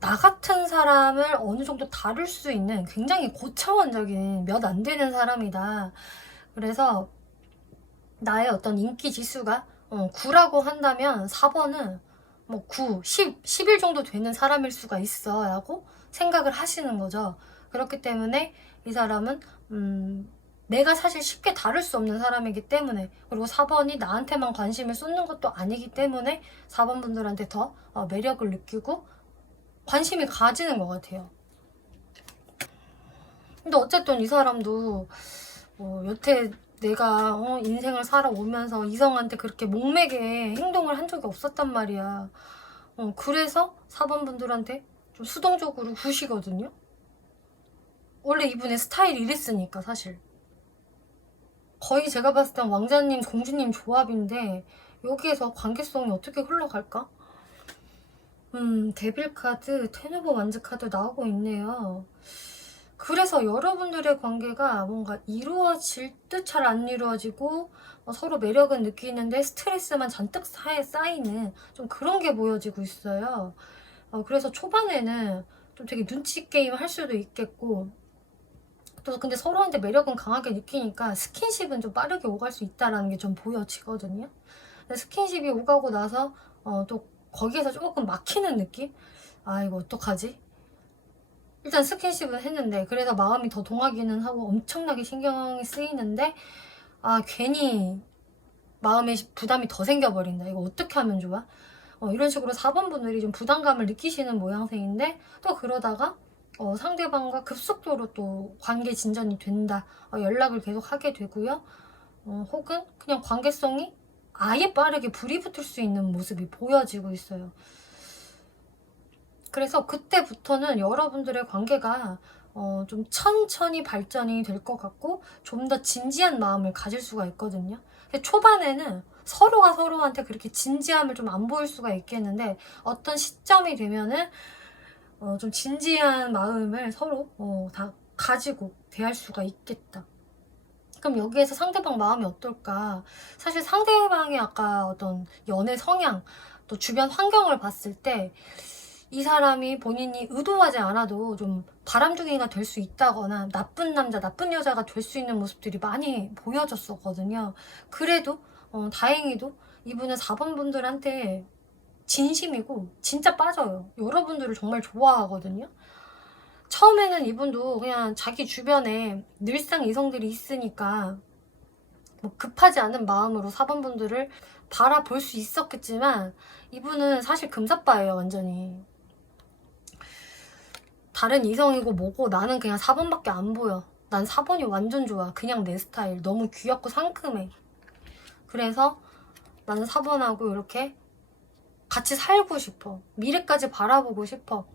나 같은 사람을 어느 정도 다룰 수 있는 굉장히 고차원적인 몇 안 되는 사람이다. 그래서 나의 어떤 인기 지수가 9라고 한다면 4번은 뭐 9, 10, 11 정도 되는 사람일 수가 있어 라고 생각을 하시는 거죠. 그렇기 때문에 이 사람은 내가 사실 쉽게 다룰 수 없는 사람이기 때문에, 그리고 4번이 나한테만 관심을 쏟는 것도 아니기 때문에 4번 분들한테 더 매력을 느끼고 관심이 가지는 것 같아요. 근데 어쨌든 이 사람도 여태 내가 인생을 살아오면서 이성한테 그렇게 목매게 행동을 한 적이 없었단 말이야. 그래서 4번 분들한테 좀 수동적으로 구시거든요. 원래 이분의 스타일이 이랬으니까 사실. 거의 제가 봤을 땐 왕자님, 공주님 조합인데 여기에서 관계성이 어떻게 흘러갈까? 데빌 카드, 테누버 완즈 카드 나오고 있네요. 그래서 여러분들의 관계가 뭔가 이루어질 듯 잘 안 이루어지고 서로 매력은 느끼는데 스트레스만 잔뜩 쌓이는 좀 그런 게 보여지고 있어요. 그래서 초반에는 좀 되게 눈치 게임 할 수도 있겠고, 또 근데 서로한테 매력은 강하게 느끼니까 스킨십은 좀 빠르게 오갈 수 있다라는 게 좀 보여지거든요. 근데 스킨십이 오가고 나서 또 거기에서 조금 막히는 느낌? 아, 이거 어떡하지? 일단 스킨십은 했는데, 그래서 마음이 더 동하기는 하고 엄청나게 신경이 쓰이는데 괜히 마음에 부담이 더 생겨버린다. 이거 어떻게 하면 좋아? 이런 식으로 4번 분들이 좀 부담감을 느끼시는 모양새인데, 또 그러다가 상대방과 급속도로 또 관계 진전이 된다. 연락을 계속 하게 되고요. 혹은 그냥 관계성이 아예 빠르게 불이 붙을 수 있는 모습이 보여지고 있어요. 그래서 그때부터는 여러분들의 관계가 좀 천천히 발전이 될 것 같고 좀 더 진지한 마음을 가질 수가 있거든요. 근데 초반에는 서로가 서로한테 그렇게 진지함을 좀 안 보일 수가 있겠는데, 어떤 시점이 되면은 좀 진지한 마음을 서로 다 가지고 대할 수가 있겠다. 그럼 여기에서 상대방 마음이 어떨까? 사실 상대방의 아까 어떤 연애 성향, 또 주변 환경을 봤을 때 이 사람이 본인이 의도하지 않아도 좀 바람둥이가 될 수 있다거나 나쁜 남자, 나쁜 여자가 될 수 있는 모습들이 많이 보여졌었거든요. 그래도 다행히도 이분은 4번 분들한테 진심이고 진짜 빠져요. 여러분들을 정말 좋아하거든요. 처음에는 이분도 그냥 자기 주변에 늘상 이성들이 있으니까 뭐 급하지 않은 마음으로 4번 분들을 바라볼 수 있었겠지만, 이분은 사실 금사빠예요, 완전히. 다른 이성이고 뭐고 나는 그냥 4번밖에 안 보여. 난 4번이 완전 좋아. 그냥 내 스타일. 너무 귀엽고 상큼해. 그래서 나는 4번하고 이렇게 같이 살고 싶어. 미래까지 바라보고 싶어.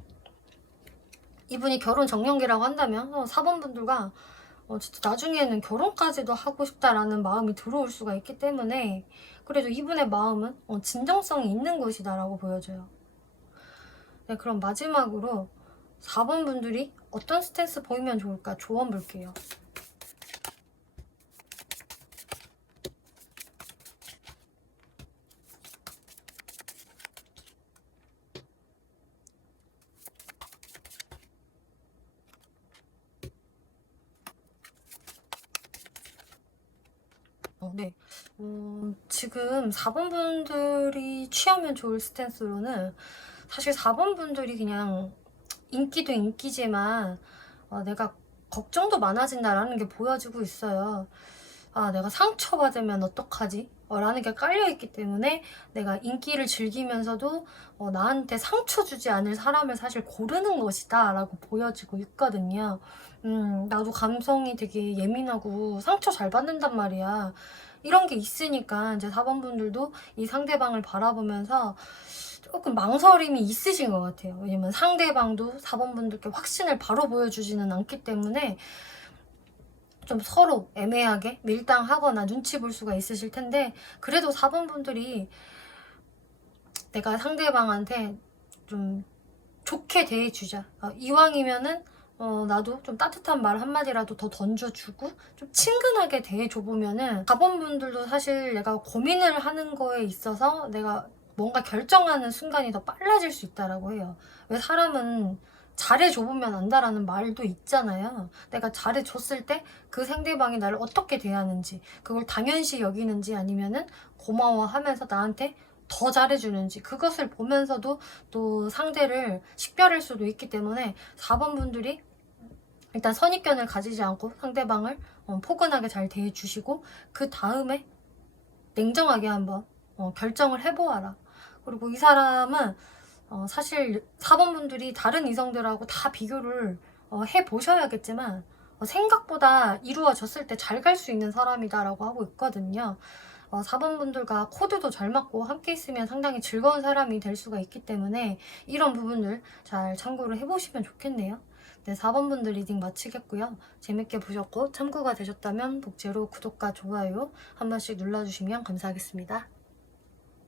이분이 결혼 정년기라고 한다면 4번 분들과 진짜 나중에는 결혼까지도 하고 싶다라는 마음이 들어올 수가 있기 때문에, 그래도 이분의 마음은 진정성이 있는 곳이다라고 보여져요. 네, 그럼 마지막으로 4번 분들이 어떤 스탠스 보이면 좋을까 조언 볼게요. 네. 지금 4번 분들이 취하면 좋을 스탠스로는, 사실 4번 분들이 그냥 인기도 인기지만 내가 걱정도 많아진다라는 게 보여지고 있어요. 아, 내가 상처받으면 어떡하지? 라는 게 깔려있기 때문에 내가 인기를 즐기면서도 나한테 상처 주지 않을 사람을 사실 고르는 것이다 라고 보여지고 있거든요. 나도 감성이 되게 예민하고 상처 잘 받는단 말이야. 이런 게 있으니까 이제 4번분들도 이 상대방을 바라보면서 조금 망설임이 있으신 것 같아요. 왜냐면 상대방도 4번분들께 확신을 바로 보여주지는 않기 때문에 좀 서로 애매하게 밀당하거나 눈치 볼 수가 있으실 텐데, 그래도 4번분들이 내가 상대방한테 좀 좋게 대해주자. 이왕이면은 나도 좀 따뜻한 말 한마디라도 더 던져주고 좀 친근하게 대해줘보면은 4번분들도 사실 내가 고민을 하는 거에 있어서 내가 뭔가 결정하는 순간이 더 빨라질 수 있다라고 해요. 왜 사람은 잘해줘보면 안다라는 말도 있잖아요. 내가 잘해줬을 때 그 상대방이 나를 어떻게 대하는지, 그걸 당연시 여기는지 아니면은 고마워하면서 나한테 더 잘해주는지, 그것을 보면서도 또 상대를 식별할 수도 있기 때문에 4번분들이 일단 선입견을 가지지 않고 상대방을 포근하게 잘 대해주시고, 그 다음에 냉정하게 한번 결정을 해보아라. 그리고 이 사람은 사실 4번분들이 다른 이성들하고 다 비교를 해보셔야겠지만 생각보다 이루어졌을 때 잘 갈 수 있는 사람이다라고 하고 있거든요. 4번분들과 코드도 잘 맞고 함께 있으면 상당히 즐거운 사람이 될 수가 있기 때문에 이런 부분들 잘 참고를 해보시면 좋겠네요. 네, 4번분들 리딩 마치겠고요. 재밌게 보셨고 참고가 되셨다면 복제로 구독과 좋아요 한 번씩 눌러주시면 감사하겠습니다.